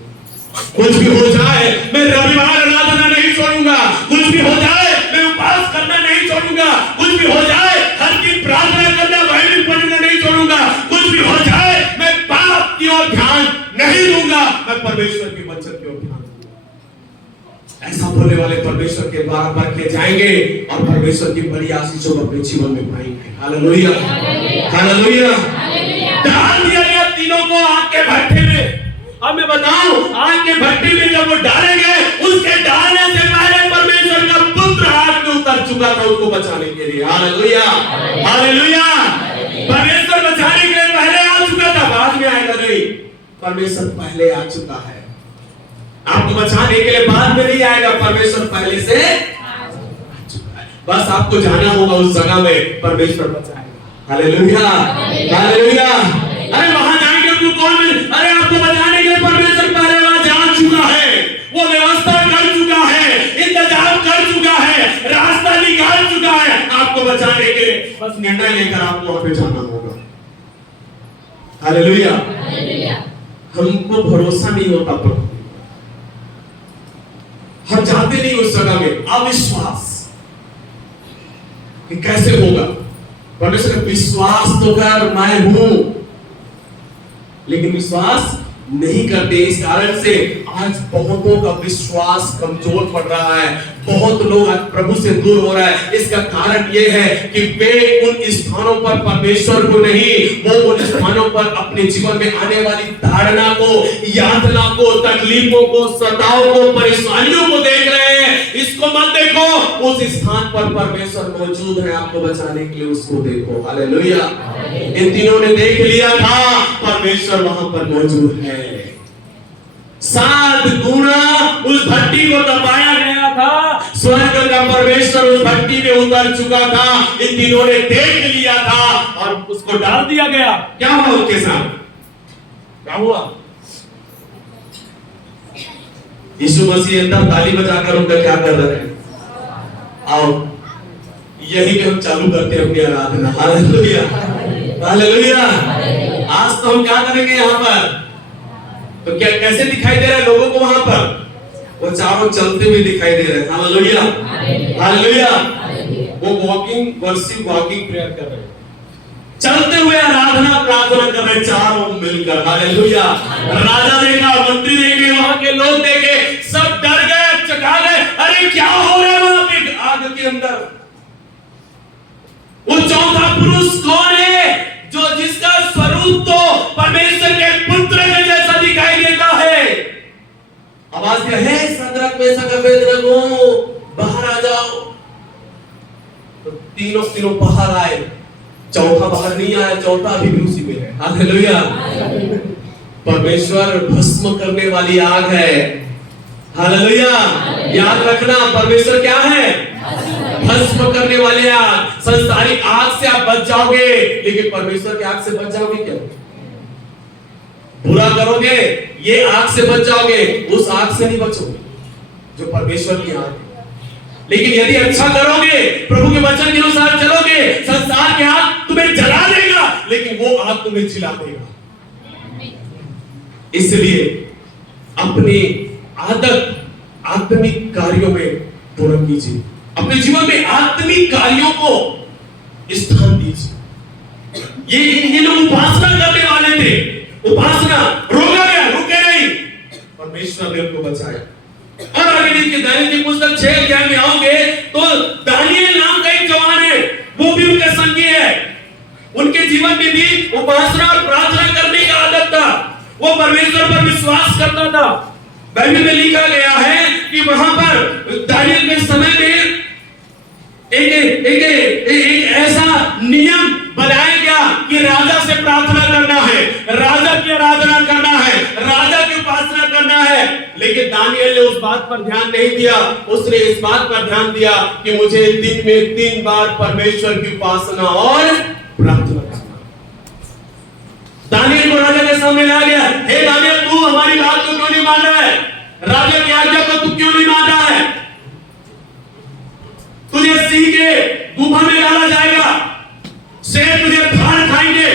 कुछ भी हो जाए मैं रविवार आराधना नहीं छोड़ूंगा। कुछ भी हो जाए मैं उपवास करना नहीं छोड़ूंगा। कुछ भी हो जाए हर दिन प्रार्थना करना, बाइबल पढ़ना नहीं छोड़ूंगा। कुछ भी हो जाए मैं पाप की ओर ध्यान नहीं दूंगा, मैं परमेश्वर के वचन की ओर ध्यान दूंगा। ऐसा बोलने वाले परमेश्वर के बार किए जाएंगे और परमेश्वर की बड़ी आशीषों को अपने जीवन में पाएंगे। हालेलुया। हालेलुया। डाल दिया गया तीनों को आग के भट्ठे में। अब मैं बताऊं, आग के भट्टी में जब वो डाले गए, उसके डालने से पहले परमेश्वर का पुत्र आग में उतर चुका था उसको बचाने के लिए। हालेलुया। हालेलुया। परमेश्वर बचाने के लिए पहले आ चुका था, बाद में आएगा नहीं। परमेश्वर पहले आ चुका है, आपको बचाने के लिए बाद में नहीं आएगा, परमेश्वर पहले से आ चुका है। बस आपको जाना होगा उस जगह में, परमेश्वर बचाएगा। हालेलुया। हालेलुया। अरे वहां जाएंगे तो कौन मिल? अरे आपको बचाने के लिए परमेश्वर पहले वहां जा चुका है, वो व्यवस्था कर चुका है, इंतजाम कर चुका है, रास्ता निकाल चुका है आपको बचाने के लिए। बस निर्णय लेकर आपको वहां पे जाना होगा। हालेलुया। हमको भरोसा नहीं होता प्रभु, हम जाते नहीं उस जगह में, अविश्वास कि कैसे होगा। परमेश्वर ने विश्वास तो कर, मैं हूं, लेकिन विश्वास नहीं करते। इस कारण से आज बहुतों का विश्वास कमजोर पड़ रहा है, बहुत लोग आज प्रभु से दूर हो रहा है। इसका कारण यह है कि वे उन स्थानों पर परमेश्वर को नहीं, वो उन स्थानों पर अपने जीवन में आने वाली ताड़ना को, यातना को, तकलीफों को, सताओं को, परेशानियों को देख रहे हैं। इसको मत देखो, उस स्थान पर परमेश्वर मौजूद है आपको बचाने के लिए, उसको देखो। हालेलुया। इन तीनों ने देख लिया था परमेश्वर वहां पर मौजूद है। 7 गुना उस भट्टी को दबाया गया था, स्वर्ग का परमेश्वर उस भट्टी में उतर चुका था। इन तीनों ने देख लिया था और उसको डाल दिया गया। क्या हुआ उनके साथ? क्या हुआ? यीशु मसीह अंदर ताली बजाकर उनका क्या कर रहे हैं? आओ यही पे हम चालू करते हैं अपनी आराधना। हालेलुया। हालेलुया। आज तो हम क्या करेंगे यहाँ पर? तो क्या कैसे दिखाई दे रहा है लोगों को वहां पर? वो चारों चलते हुए दिखाई दे रहे हैं। हालेलुया। हालेलुया। वो वॉकिंग वर्शिप, वॉकिंग प्रेयर कर रहे हैं, चलते हुए आराधना प्रार्थना कर रहे हैं चारों मिलकर। हालेलुया। राजा देखा, मंत्री देखे, वहां के लोग देखे, सब डर गए, चका गए। अरे क्या हो रहा है वहां पे आग के अंदर? वो चौथा पुरुष कौन है जो जिसका स्वरूप तो परमेश्वर के पुत्र के जैसा दिखाई देता है? आवाज क्या है? सद्रक मेशक अबेदनगो बाहर आ जाओ। तो तीनों बाहर आए, चौथा बाहर नहीं आया, चौथा अभी भी उसी में है। हालेलुया। परमेश्वर भस्म करने वाली आग है। हालेलुया। याद रखना, परमेश्वर क्या है? भस्म करने वाले आग। संसारिक आग से आप बच जाओगे, लेकिन परमेश्वर की आग से बच जाओगे क्या? बुरा करोगे ये आग से बच जाओगे, उस आग से नहीं बचोगे जो परमेश्वर की आग है। लेकिन यदि अच्छा करोगे, प्रभु के वचन के अनुसार चलोगे, संसार के आग तुम्हें जला देगा, लेकिन वो आग तुम्हें जिला देगा। इसलिए अपनी आदत आत्मिक कार्यों में पूर्ण कीजिए, अपने जीवन में आत्मिक कार्यों को स्थान दीजिए। ये लोग उपासना करने वाले थे, उपासना रोका गया, रुके नहीं, परमेश्वर ने उनको बचाया। और आगे देखिए दानियेल की पुस्तक 6 अध्याय में आओगे तो दानियेल नाम का एक जवान है, वो भी उनके संगी है। उनके जीवन में भी उपासना और प्रार्थना करने का आदत था, वो परमेश्वर पर विश्वास करता था। बाइबल में लिखा गया है कि वहां पर दानियेल के समय में एक ऐसा नियम बनाया गया कि राजा से प्रार्थना करना है, राजा की आराधना करना है, राजा की उपासना करना है। लेकिन दानियेल ने उस बात पर ध्यान नहीं दिया, उसने इस बात पर ध्यान दिया कि मुझे दिन में 3 बार परमेश्वर की उपासना और प्रार्थना करना। दानियेल को राजा के सामने ला गया, हे दानियेल, तू हमारी बात को क्यों नहीं मान रहा है? राजा की आज्ञा को तू क्यों नहीं मान रहा है? तुझे सिंह के गुफा में डाला जाएगा, शेर तुझे फाड़ खाएंगे।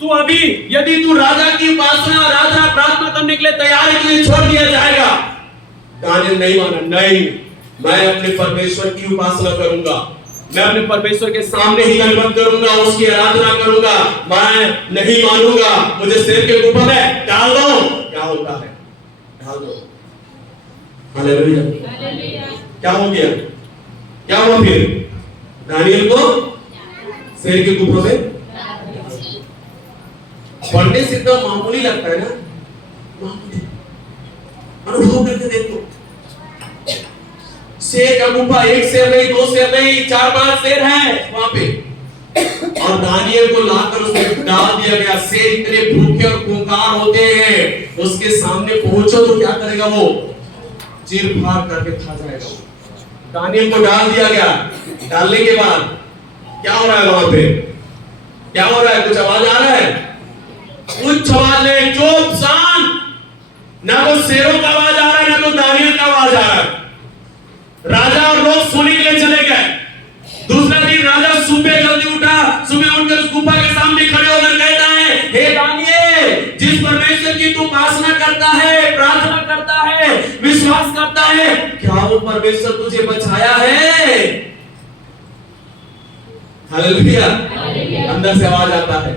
तू अभी यदि तू राजा की उपासना आराधना प्रार्थना करने के लिए तैयार है, तुझे छोड़ दिया जाएगा। दानियेल नहीं माना, नहीं, मैं अपने परमेश्वर की उपासना करूंगा, मैं अपने परमेश्वर के सामने ही दंडवत करूंगा, उसकी आराधना करूंगा, मैं नहीं मानूंगा। मुझे शेर के गुफा में डाल दो, क्या होता है डाल दो। हालेलुया, क्या हो गया, क्या हुआ फिर? दानियेल को शेर के गुफा में, पढ़ने से तो मामूली लगता है ना, मामूली, अनुभव करके देखो। शेर का गुफा, 1 शेर नहीं, 2 शेर नहीं, 4-5 शेर है वहां पे, और दानियेल को लाकर उसमें डाल दिया गया। शेर इतने भूखे और खूंखार होते हैं, उसके सामने पहुंचो तो क्या करेगा वो? चीर फाड़ करके खा जाएगा। दानियेल को डाल दिया गया, डालने के बाद क्या हो रहा है वहां पे? क्या हो रहा है? कुछ आवाज आ रहा है? कुछ आवाज नहीं, चुप शांत, ना तो शेरों का आवाज आ रहा है, ना तो दानियेल का आवाज आ रहा है। राजा और लोग सोने के लिए चले गए। दूसरा दिन राजा सुबह जल्दी उठा, सुबह उठकर उस गुफा के सामने खड़े होकर कहता है, हे दानियेल, जिस परमेश्वर की तू उपासना करता है, प्रार्थना करता है, विश्वास करता है, क्या वो परमेश्वर तुझे बचाया है? हालेलुया, अंदर से आवाज आता है,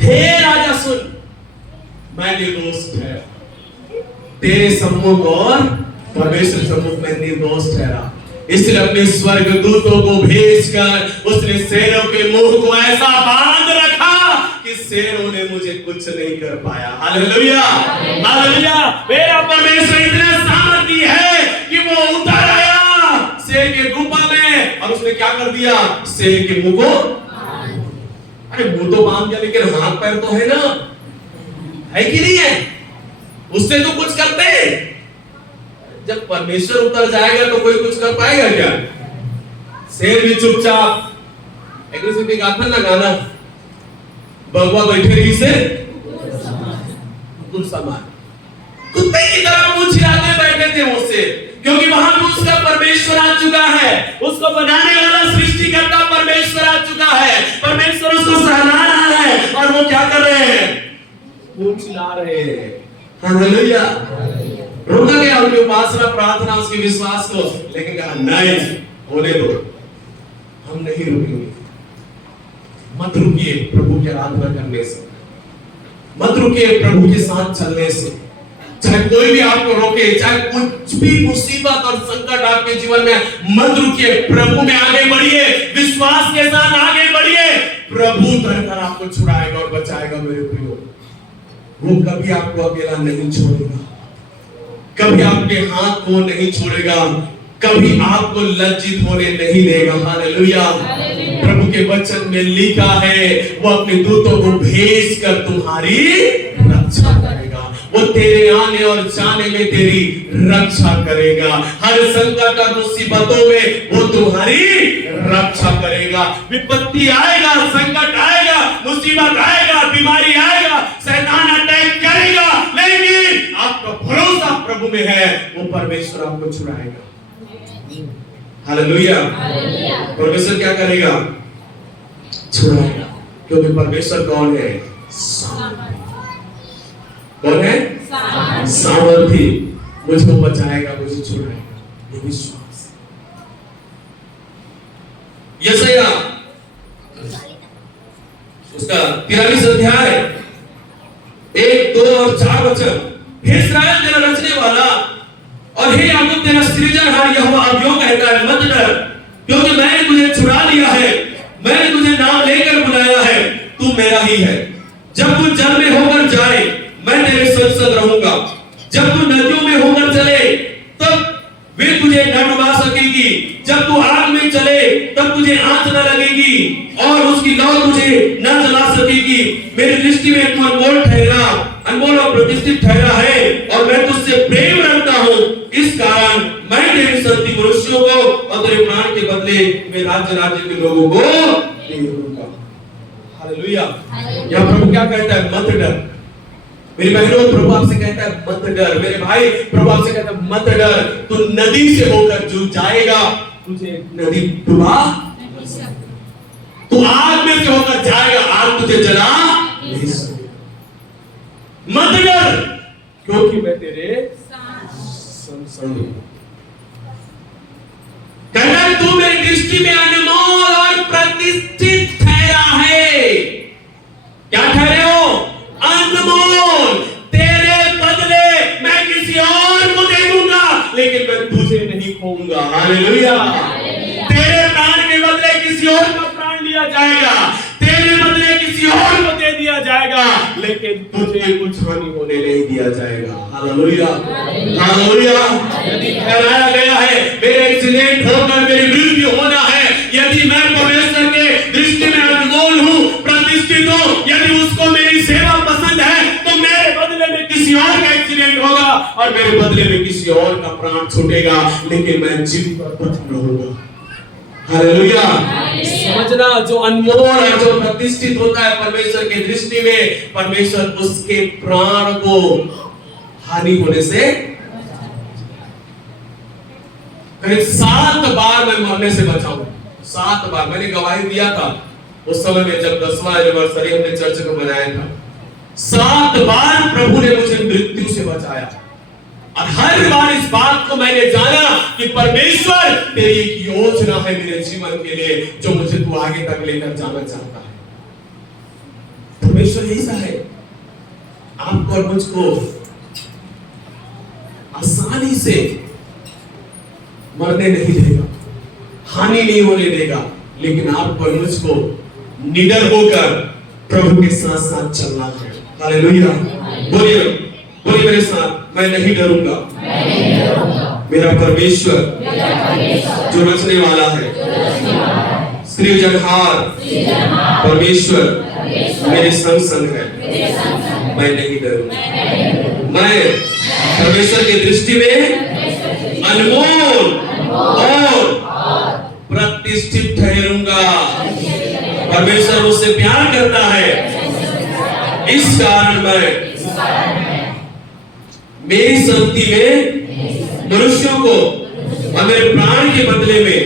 हे राजा सुन, मैं निर्दोष ठहरा, तेरे सम्मुख और परमेश्वर सम्मुख में निर्दोष ठहरा। इसलिए अपने स्वर्गदूतों को भेजकर उसने शेरों के मुंह को ऐसा बांध रखा कि शेरों ने मुझे कुछ नहीं कर पाया। हालेलुया, हालेलुया, मेरा परमेश्वर इतना सामर्थी है कि वो उतर आया शेर के गुफा में, और उसने क्या कर दिया? शेर के मुंह को, अरे मुंह तो बांध दिया, लेकिन हाथ पैर तो है ना, है कि नहीं है? उससे तो कुछ करते हैं। जब परमेश्वर उतर जाएगा तो कोई कुछ कर पाएगा क्या? शेर भी चुपचाप, एक गाथा ना गाना, बगवा बैठे रही से कुछ समान, कुत्ते की तरह मुंह छिलाते बैठे थे वो शेर, क्योंकि वहां पे उसका परमेश्वर आ चुका है, उसको बनाने वाला सृष्टिकर्ता परमेश्वर आ चुका है, परमेश्वर उसको सहला रहा है, और वो क्या कर रहे हैं? मुंह छिला रहे हैं। हालेलुया, रोका गया उनकी उपासना प्रार्थना, उसके विश्वास को, लेकिन कहा नहीं, होने दो, हम नहीं रुकेंगे। मत रुकिए प्रभु की आराधना करने से, मत रुकिए प्रभु के साथ चलने से। चाहे कोई भी आपको रोके, चाहे कुछ भी मुसीबत और संकट आपके जीवन में, मत रुकिए, प्रभु में आगे बढ़िए, विश्वास के साथ आगे बढ़िए। प्रभु तरह आपको छुड़ाएगा और बचाएगा मेरे प्रियो। वो कभी आपको अकेला नहीं छोड़ेगा, कभी आपके हाथ को नहीं छोड़ेगा, कभी आपको लज्जित होने नहीं देगा। हालेलुया, प्रभु के वचन में लिखा है, वो अपने दूतों को भेजकर तुम्हारी रक्षा करेगा, वो तेरे आने और जाने में तेरी रक्षा करेगा। हर संकट और मुसीबतों में वो तुम्हारी रक्षा करेगा। विपत्ति आएगा, संकट आएगा, मुसीबत आएगा, बीमारी आएगा, शैतान अटैक में है, वो परमेश्वर आपको छुड़ाएगा। हालेलुया। परमेश्वर क्या करेगा? छुड़ाएगा। क्योंकि परमेश्वर कौन है? कौन है? सामर्थी। मुझको बचाएगा, मुझे छुड़ाएगा, ये विश्वास। यशायाह उसका 43 अध्याय 1, 2 और 4 वचन। हे इस्राएल तेरा रचने वाला और हे याकूब तेरा सृजनहार यहोवा अब यूं कहता है, मत डर, क्योंकि मैंने तुझे छुड़ा लिया है, मैंने तुझे नाम लेकर बुलाया है, तू मेरा ही है। जब तू जल में होकर जाए, मैं तेरे संग रहूंगा। जब तू नदियों में होकर चले, तब वे तुझे न डुबा सकेगी। जब तू आग में चले, तब तुझे आंच न लगेगी और उसकी लौ तुझे न जला सकेगी। मेरी दृष्टि में तू अनमोल ठहरा, अनमोल और प्रतिष्ठित ठहरा है, और मैं तुझसे प्रेम रखता हूँ। इस कारण मैं तेरी संति मनुष्यों को और तेरे प्राण के बदले मैं राज्य के लोगों को दे दूंगा। हालेलुया। यहाँ प्रभु क्या कहता है? मत डर। मेरी बहनों, प्रभु आपसे कहता है मत डर। मेरे भाई, प्रभु आपसे कहता है मत डर। तू नदी से होकर जो जाएगा, तुझे नदी डुबा नहीं सकती। तू आग में से होकर जाएगा, आग तुझे जला नहीं सकती। मत डर, क्योंकि मैं तेरे संग हूं। कहता है तू मेरी दृष्टि में अनमोल और प्रतिष्ठित ठहरा है। क्या ठहरे हो? अनमोल। तेरे बदले मैं किसी और को दे दूंगा, लेकिन मैं तुझे नहीं खोऊंगा। हालेलुया। तेरे प्राण के बदले किसी और का प्राण लिया जाएगा, तेरे बदले किसी और को दे दिया जाएगा, लेकिन तुझे कुछ हानि होने नहीं दिया जाएगा। हालेलुया। हालेलुया। यदि ठहराया गया है मेरे एक्सीडेंट होकर मेरी मृत्यु होना है, यदि मैं परमेश्वर के दृष्टि में अनमोल हूं, प्रतिष्ठित हूं, यदि उसको मेरी सेवा पसंद है, तो मेरे बदले में किसी और का एक्सीडेंट होगा और मेरे बदले में किसी और का प्राण छूटेगा, लेकिन मैं जीवित और पथ रहूंगा। हालेलुया। समझना, जो अनमोल और जो प्रतिष्ठित होता है परमेश्वर की दृष्टि में, परमेश्वर उसके प्राण को हानि होने से, करीब 7 बार मैं मरने से बचाऊं। 7 बार मैंने गवाही दिया था उस समय में, जब 10वां एनिवर्सरी हमने चर्च को मनाया था। 7 बार प्रभु ने मुझे मृत्यु से बचाया, और हर बार इस बात को मैंने जाना कि परमेश्वर तेरी एक योजना है मेरे जीवन के लिए, जो मुझे तू आगे तक लेकर जाना चाहता है। परमेश्वर ऐसा है, आपको और मुझको आसानी से मरने नहीं देगा, हानि नहीं होने देगा, लेकिन आपको और मुझको निडर होकर प्रभु के साथ साथ चलना है। हालेलुया। बोलिए, बोलिए मेरे साथ, मैं नहीं डरूंगा। मेरा परमेश्वर जो रचने वाला है, सृजनहार परमेश्वर मेरे संग है। मैं नहीं डरूंगा। मैं परमेश्वर की दृष्टि में अनमोल और प्रतिष्ठित ठहरूंगा। परमेश्वर मुझसे प्यार करता है, इस कारण मैं मेरी संगति में मनुष्यों को और मेरे प्राण के बदले में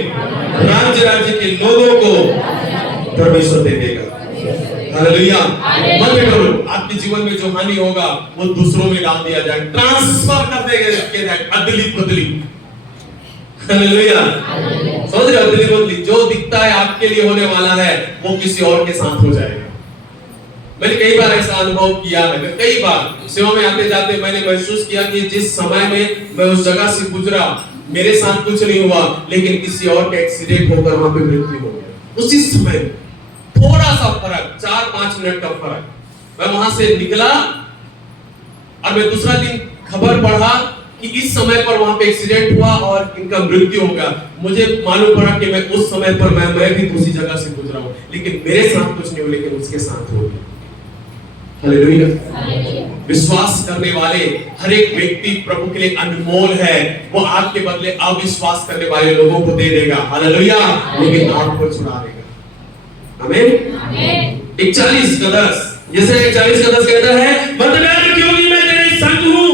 राज्य के लोगों को परमेश्वर दे देगा। हालेलुया। मत डरो, आपके जीवन में जो हानि होगा वो दूसरों में डाल दिया जाए, ट्रांसफर कर देगा, अदली बदली। हालेलुया। समझ रहे हो? अदली बदली, जो दिखता है आपके लिए होने वाला है वो किसी और के साथ हो जाएगा। मैंने कई बार ऐसा अनुभव किया है, कई बार सेवा में आते जाते मैंने महसूस किया कि जिस समय में मैं उस जगह से गुजरा मेरे साथ कुछ नहीं हुआ, लेकिन किसी और का एक्सीडेंट होकर वहां पे मृत्यु हो गया। उसी समय थोड़ा सा फर्क, 4-5 मिनट का फर्क, मैं वहां से निकला और मैं दूसरा दिन खबर पढ़ा कि इस समय पर वहां पे एक्सीडेंट हुआ और इनका मृत्यु होगा। मुझे मालूम पड़ा कि मैं उस समय पर मैं भी उसी जगह से गुजरा हूं, लेकिन मेरे साथ कुछ नहीं हुआ, लेकिन उसके साथ हो गया। हालेलुया। विश्वास करने वाले हर एक व्यक्ति प्रभु के लिए अनमोल है। वो आपके बदले अविश्वास करने वाले लोगों को दे देगा। हालेलुया। लेकिन आपको छुड़ा देगा। आमीन। 41:10, जैसे 41:10 कहता है, मत डर क्योंकि मैं तेरे संग हूं,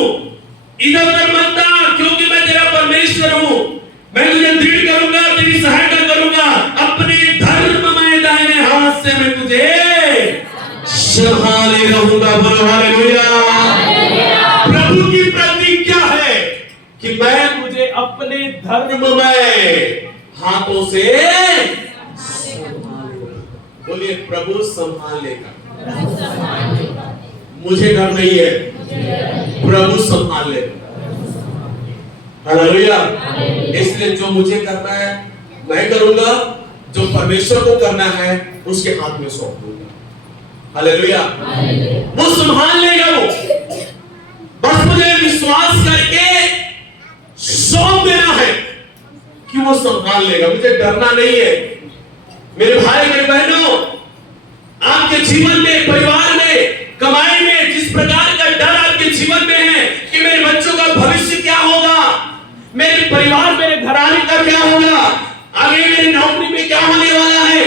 इधर उधर मत संभाले रहूंगा। बोलो हालेलुया। प्रभु की प्रतिज्ञा है कि मैं मुझे अपने धर्म में हाथों से संभालूंगा। बोलिए प्रभु संभाल लेगा। मुझे डर नहीं है, प्रभु संभाल लेगा। हालेलुया। इसलिए जो मुझे करना है मैं करूंगा, जो परमेश्वर को करना है उसके हाथ में सौंप दूंगा। हालेलुया। वो संभाल लेगा। वो बस मुझे विश्वास करके सौंप देना है कि वो संभाल लेगा। मुझे डरना नहीं है। मेरे भाई मेरे बहनों, आपके जीवन में, परिवार में, कमाई में जिस प्रकार का डर आपके जीवन में है कि मेरे बच्चों का भविष्य क्या होगा, मेरे परिवार, मेरे घराने का क्या होगा, आगे मेरी नौकरी में क्या होने वाला है,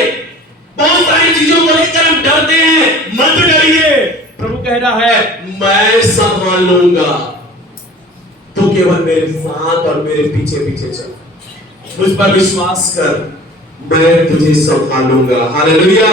बहुत सारी चीजों को लेकर हम डरते हैं। मत डरिए, प्रभु कह रहा है मैं संभाल लूंगा। तो केवल मेरे साथ और मेरे पीछे पीछे चल, मुझ पर विश्वास कर, मैं तुझे संभालूंगा। हालेलुया।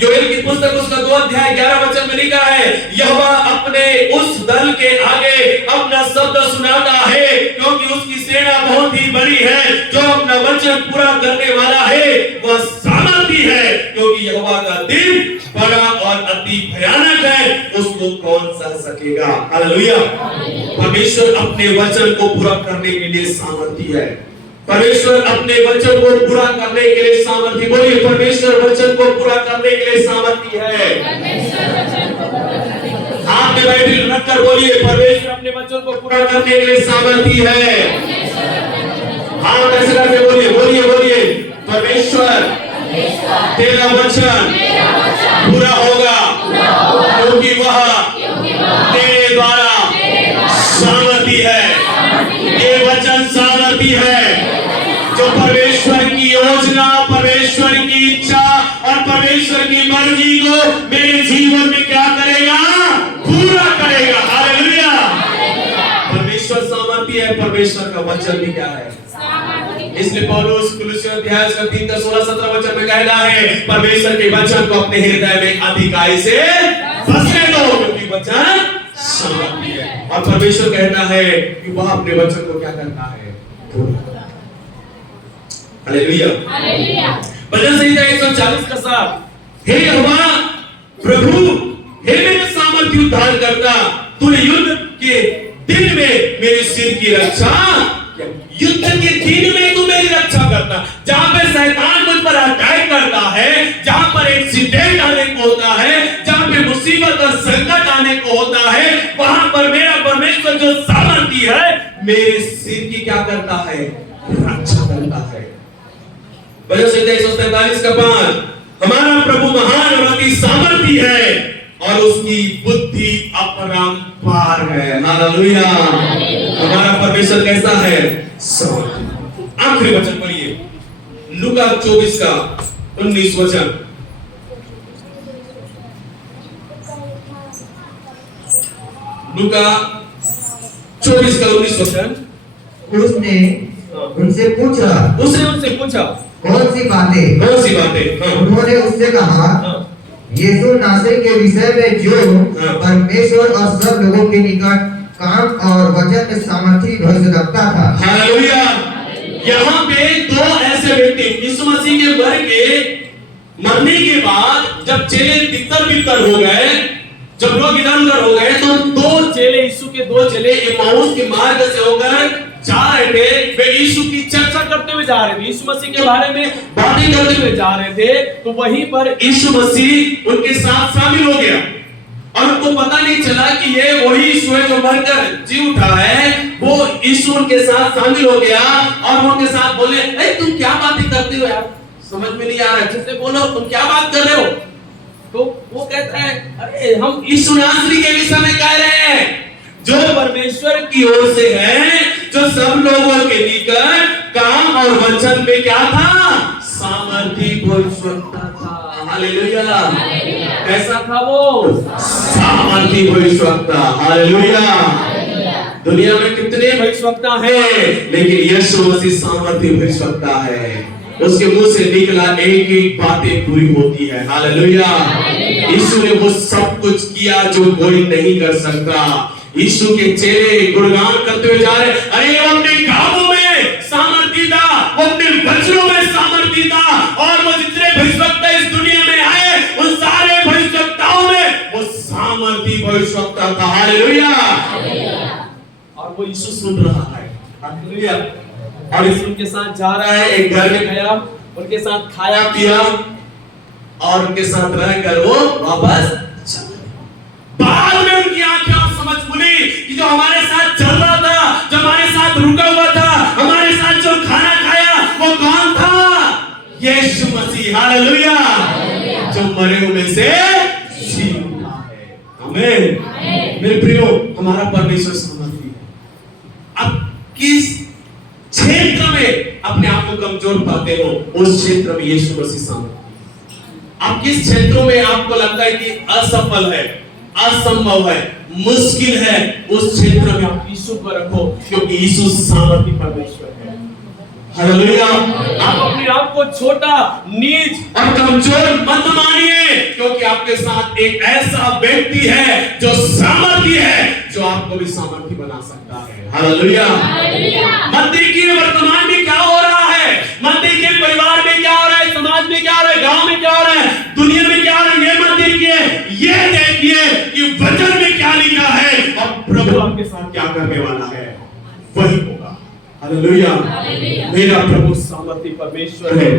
योएल की पुस्तक उसका 2 अध्याय 11 वचन में लिखा है, यहोवा अपने उस दल के आगे अपना शब्द सुनाता है, क्योंकि उसकी सेना बहुत ही बड़ी है। जो अपना वचन पूरा करने वाला है वह सामर्थी है, क्योंकि यहोवा का दिन बड़ा और अति भयानक है, उसको कौन सह सकेगा। हालेलुया। परमेश्वर अपने वचन को पूरा करने के लिए सामर्थी है। परमेश्वर अपने वचन को पूरा करने के लिए सामर्थी। बोलिए परमेश्वर वचन को पूरा करने के लिए सामर्थी है। आप में बैठे रखकर बोलिए परमेश्वर अपने वचन को पूरा करने के लिए सामर्थी है। हाँ ऐसे करके बोलिए बोलिए बोलिए परमेश्वर तेरा वचन पूरा होगा, क्योंकि वह तेरे द्वारा सामर्थी है। ये वचन सामर्थी है जो परमेश्वर की योजना, परमेश्वर की इच्छा और परमेश्वर की मर्जी को मेरे जीवन में क्या करेगा, पूरा करेगा। हालेलुया। परमेश्वर सामर्थी है, परमेश्वर का वचन भी क्या है, इसलिए पौलुस कुलुस्सियों अध्याय 3 का 16-17 वचन में कहना है, परमेश्वर के वचन को अपने हृदय में अधिकाई से बसने दो, क्योंकि वचन सामर्थी है। और परमेश्वर कहना है कि वह अपने वचन को क्या करता है, हालेलुया। भजन संहिता 140 का 7, हे यहोवा प्रभु, हे मेरे सामर्थी उद्धार करता, तूने युद्ध के दिन में मेरे सिर की रक्षा, युद्ध के दिन में तू मेरी रक्षा करता। जहां पे शैतान मुझ पर अटैक करता है, जहां पर एक्सीडेंट आने को होता है, जहां पे मुसीबत और संकट आने को होता है, वहां पर मेरा परमेश्वर जो सामर्थी है मेरे सिर की क्या करता है, रक्षा करता है। भजन संहिता 143 का 5, हमारा प्रभु महान और अति सामर्थी है और उसकी बुद्धि अपरंपार है। हालेलुया। हमारा परमेश्वर कैसा है, सामर्थी। आखिरी वचन पढ़िए, लूका 24 का 19 वचन। लूका 24 का 19 वचन। उसने उनसे पूछा कौन सी बातें। उन्होंने उससे कहा, यीशु नासरी के विषय में जो परमेश्वर और सब लोगों के निकट काम और वचन में सामर्थी भविष्यद्वक्ता था। हालेलुया। यहाँ पे 2 ऐसे व्यक्ति, यीशु मसीह के मरने के बाद जब चेले तितर-बितर हो गए, जब लोग इधर-उधर हो गए, तो 2 चेले, यीशु के 2 चेले इम्माउस के मार्ग से होकर जा रहे थे। वे यीशु की चर्चा करते हुए जा रहे थे, यीशु मसीह के बारे में बातें करते हुए जा रहे थे। तो वहीं पर यीशु मसीह उनके साथ शामिल हो गया और उनको पता नहीं चला कि ये वही यीशु है जो मरकर जी उठा है। वो यीशु उनके साथ शामिल हो गया और वो उनके साथ बोले, अरे तुम क्या बातें करते हो यार, समझ में नहीं आ रहा, अच्छे से बोलो, तुम क्या बात कर रहे हो। तो वो कहता है, अरे हम यीशु नासरी के विषय में कह रहे हैं, जो परमेश्वर की ओर से है, जो सब लोगों के निकट काम और वचन में क्या था, सामर्थी भविष्यद्वक्ता था। हालेलुया। कैसा था वो, सामर्थी भविष्यद्वक्ता। हालेलुया। दुनिया में कितने भविष्यद्वक्ता हैं, लेकिन यीशु मसीह सामर्थी भविष्यद्वक्ता है। उसके मुंह से निकला एक एक बातें पूरी होती है। हालेलुया। यीशु ने वो सब कुछ किया जो कोई नहीं कर सकता। यीशु के चेले गुणगान करते हुए जा रहे, अरे वो अपने कामों में सामर्थी था, वो अपने वचनों में सामर्थी था, और वो जितने भविष्यवक्ता इस दुनिया में आए उन सारे भविष्यवक्ताओं में वो सामर्थी भविष्यवक्ता था। हालेलुया। और वो यीशु सुन रहा है, हालेलुया, और यीशु उनके साथ जा रहा है। एक घर में गया, उनके साथ खाया पिया और उनके साथ रहकर वो वापस चला। बाद में उनकी आंखें और समझ खुली कि जो हमारे साथ चल रहा था, जो हमारे साथ रुका हुआ था, हमारे साथ जो खाना खाया, वो कौन था? यीशु मसीह। हालेलुया। जो मरे हुए में से जी उठा है। आमीन। मेरे प्रियो, हमारा परमेश्वर सामर्थी है। अब किस क्षेत्र में अपने आप को कमजोर पाते हो, उस क्षेत्र में यीशु मसीह सामर्थी। आप किस क्षेत्रों में आपको लगता है कि असफल है, असंभव है, मुश्किल है, उस क्षेत्र में आप यीशु को रखो, क्योंकि यीशु सामर्थी परमेश्वर है। हालेलुया। आप अपने आप को छोटा, नीच और कमजोर मत मानिए, क्योंकि आपके साथ एक ऐसा व्यक्ति है जो सामर्थी है, जो आपको भी सामर्थी बना सकता है। हालेलुया। मत देखिए वर्तमान में क्या हो रहा है, मत देखिए परिवार में क्या हो रहा है, समाज में क्या हो रहा है, गांव में क्या हो रहा है, दुनिया में क्या हो रहा है, ये मत देखिए। ये देखिए कि वचन में क्या लिखा है और प्रभु आपके साथ क्या करने वाला है, वही होगा। हालेलुया। मेरा प्रभु सामर्थी परमेश्वर है,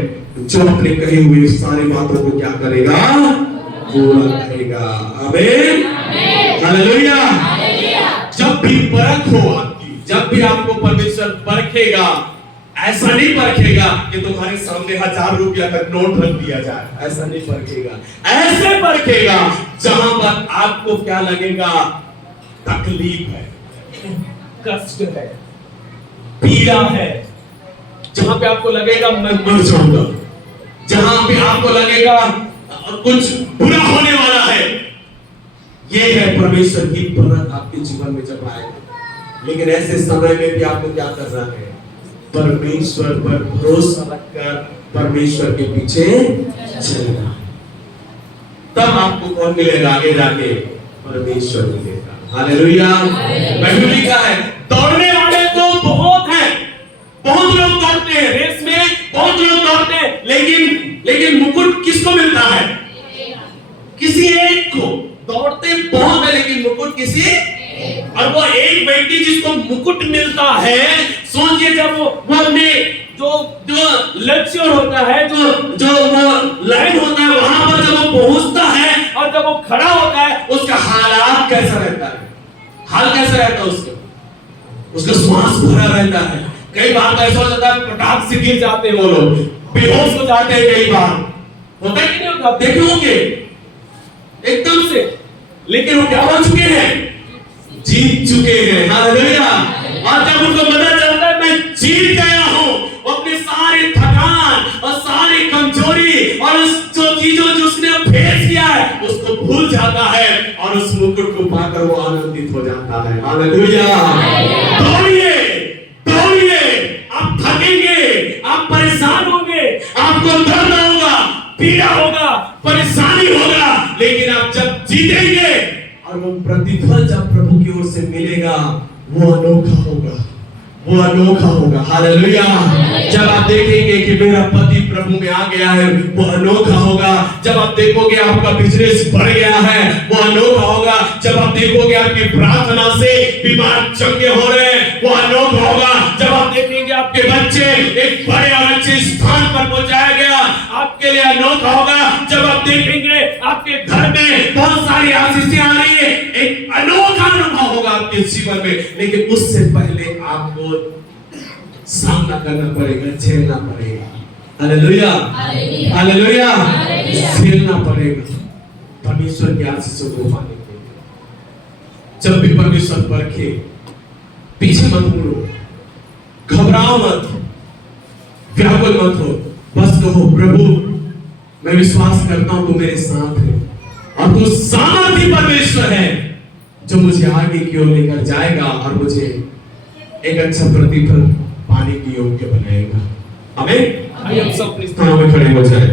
जो अपने कहे हुए सारी बातों को क्या करेगा, पूरा करेगा। आमीन। हालेलुया। जब भी परख हो आपकी, जब भी आपको परमेश्वर परखेगा, ऐसा नहीं परखेगा कि तुम्हारे सामने 1000 रुपया का नोट रख दिया जाए, ऐसा नहीं परखेगा। ऐसे परखेगा जहां पर आपको क्या लगेगा, तकलीफ है, कष्ट है, पीड़ा है, जहां पे आपको लगेगा मैं मर जाऊंगा, जहां पे आपको लगेगा कुछ बुरा होने वाला है, ये है परमेश्वर की परख आपके जीवन में जब आएगा। लेकिन ऐसे समय में भी आपको क्या करना है, परमेश्वर पर भरोसा रखकर परमेश्वर के पीछे चलना। तब आपको कौन मिलेगा आगे जाके, परमेश्वर मिलेगा। हालेलुया। बाइबल लिखा है, दौड़ने वाले तो बहुत हैं, बहुत लोग दौड़ते हैं, रेस में बहुत लोग दौड़ते हैं, लेकिन मुकुट किसको मिलता है? किसी एक को। दौड़ते बहुत है लेकिन मुकुट किसी, और वो एक व्यक्ति जिसको मुकुट मिलता है, सोचिए जब वो अपने जो लक्ष्य होता है, जो वो लाइन होता है, वहां पर जब वो पहुंचता है और जब वो खड़ा होता है, उसका हालात कैसा रहता है, हाल कैसा रहता है उसका श्वास भरा रहता है। कई बार तो ऐसा हो जाता है पटाख से गिर जाते हैं वो लोग, बेहोश हो जाते हैं, कई बार होता है कि नहीं होता, देखे होंगे एकदम से। लेकिन वो क्या हो चुके हैं, जीत चुके हैं। हालेलुया। और जब उनको पता चलता है मैं जीत गया हूं, अपने सारे थकान और सारी कमजोरी और उस जो चीजों जो उसने फेस किया है उसको भूल जाता है, और उस मुकुट को पाकर वो आनंदित हो जाता है। हालेलुया। दौड़िए, दौड़िए, आप थकेंगे, आप परेशान होंगे, आपको दर्द होगा, पीड़ा होगा, परेशानी होगा, लेकिन आप जब जीतेंगे और वो प्रतिफल जब प्रभु की ओर से मिलेगा, वो अनोखा होगा, वो अनोखा होगा। हालेलुया। जब आप देखेंगे कि मेरा पति प्रभु में आ गया है, वो अनोखा होगा। जब आप देखोगे आपका बिजनेस बढ़ गया है, वो अनोखा होगा। जब आप देखोगे आपकी प्रार्थना से बीमार चंगे हो रहे हैं, वो अनोखा होगा। जब आप देखेंगे आपके बच्चे एक बड़े और अच्छे स्थान पर पहुंचाया गया, आपके लिए अनोखा होगा। जब आप देखेंगे आपके घर में बहुत सारी आशीषें आ रही है, एक अनोखा अनुभव होगा आपके जीवन में। लेकिन उससे पहले आपको सामना करना पड़ेगा, झेलना पड़ेगा। हालेलुया, हालेलुया, झेलना पड़ेगा परमेश्वर की आशीषों को पाने के लिए। जब भी परमेश्वर परखे, पीछे मत मुड़ो, घबराओ मत, व्याकुल मत हो, बस कहो प्रभु मैं विश्वास करता हूं तू मेरे साथ है, और तू सामर्थी परमेश्वर है जो मुझे आगे की ओर लेकर जाएगा और मुझे एक अच्छा प्रतिफल पाने की योग्य बनाएगा। आमीन। हम सब अपने स्थानों में खड़े हो जाए।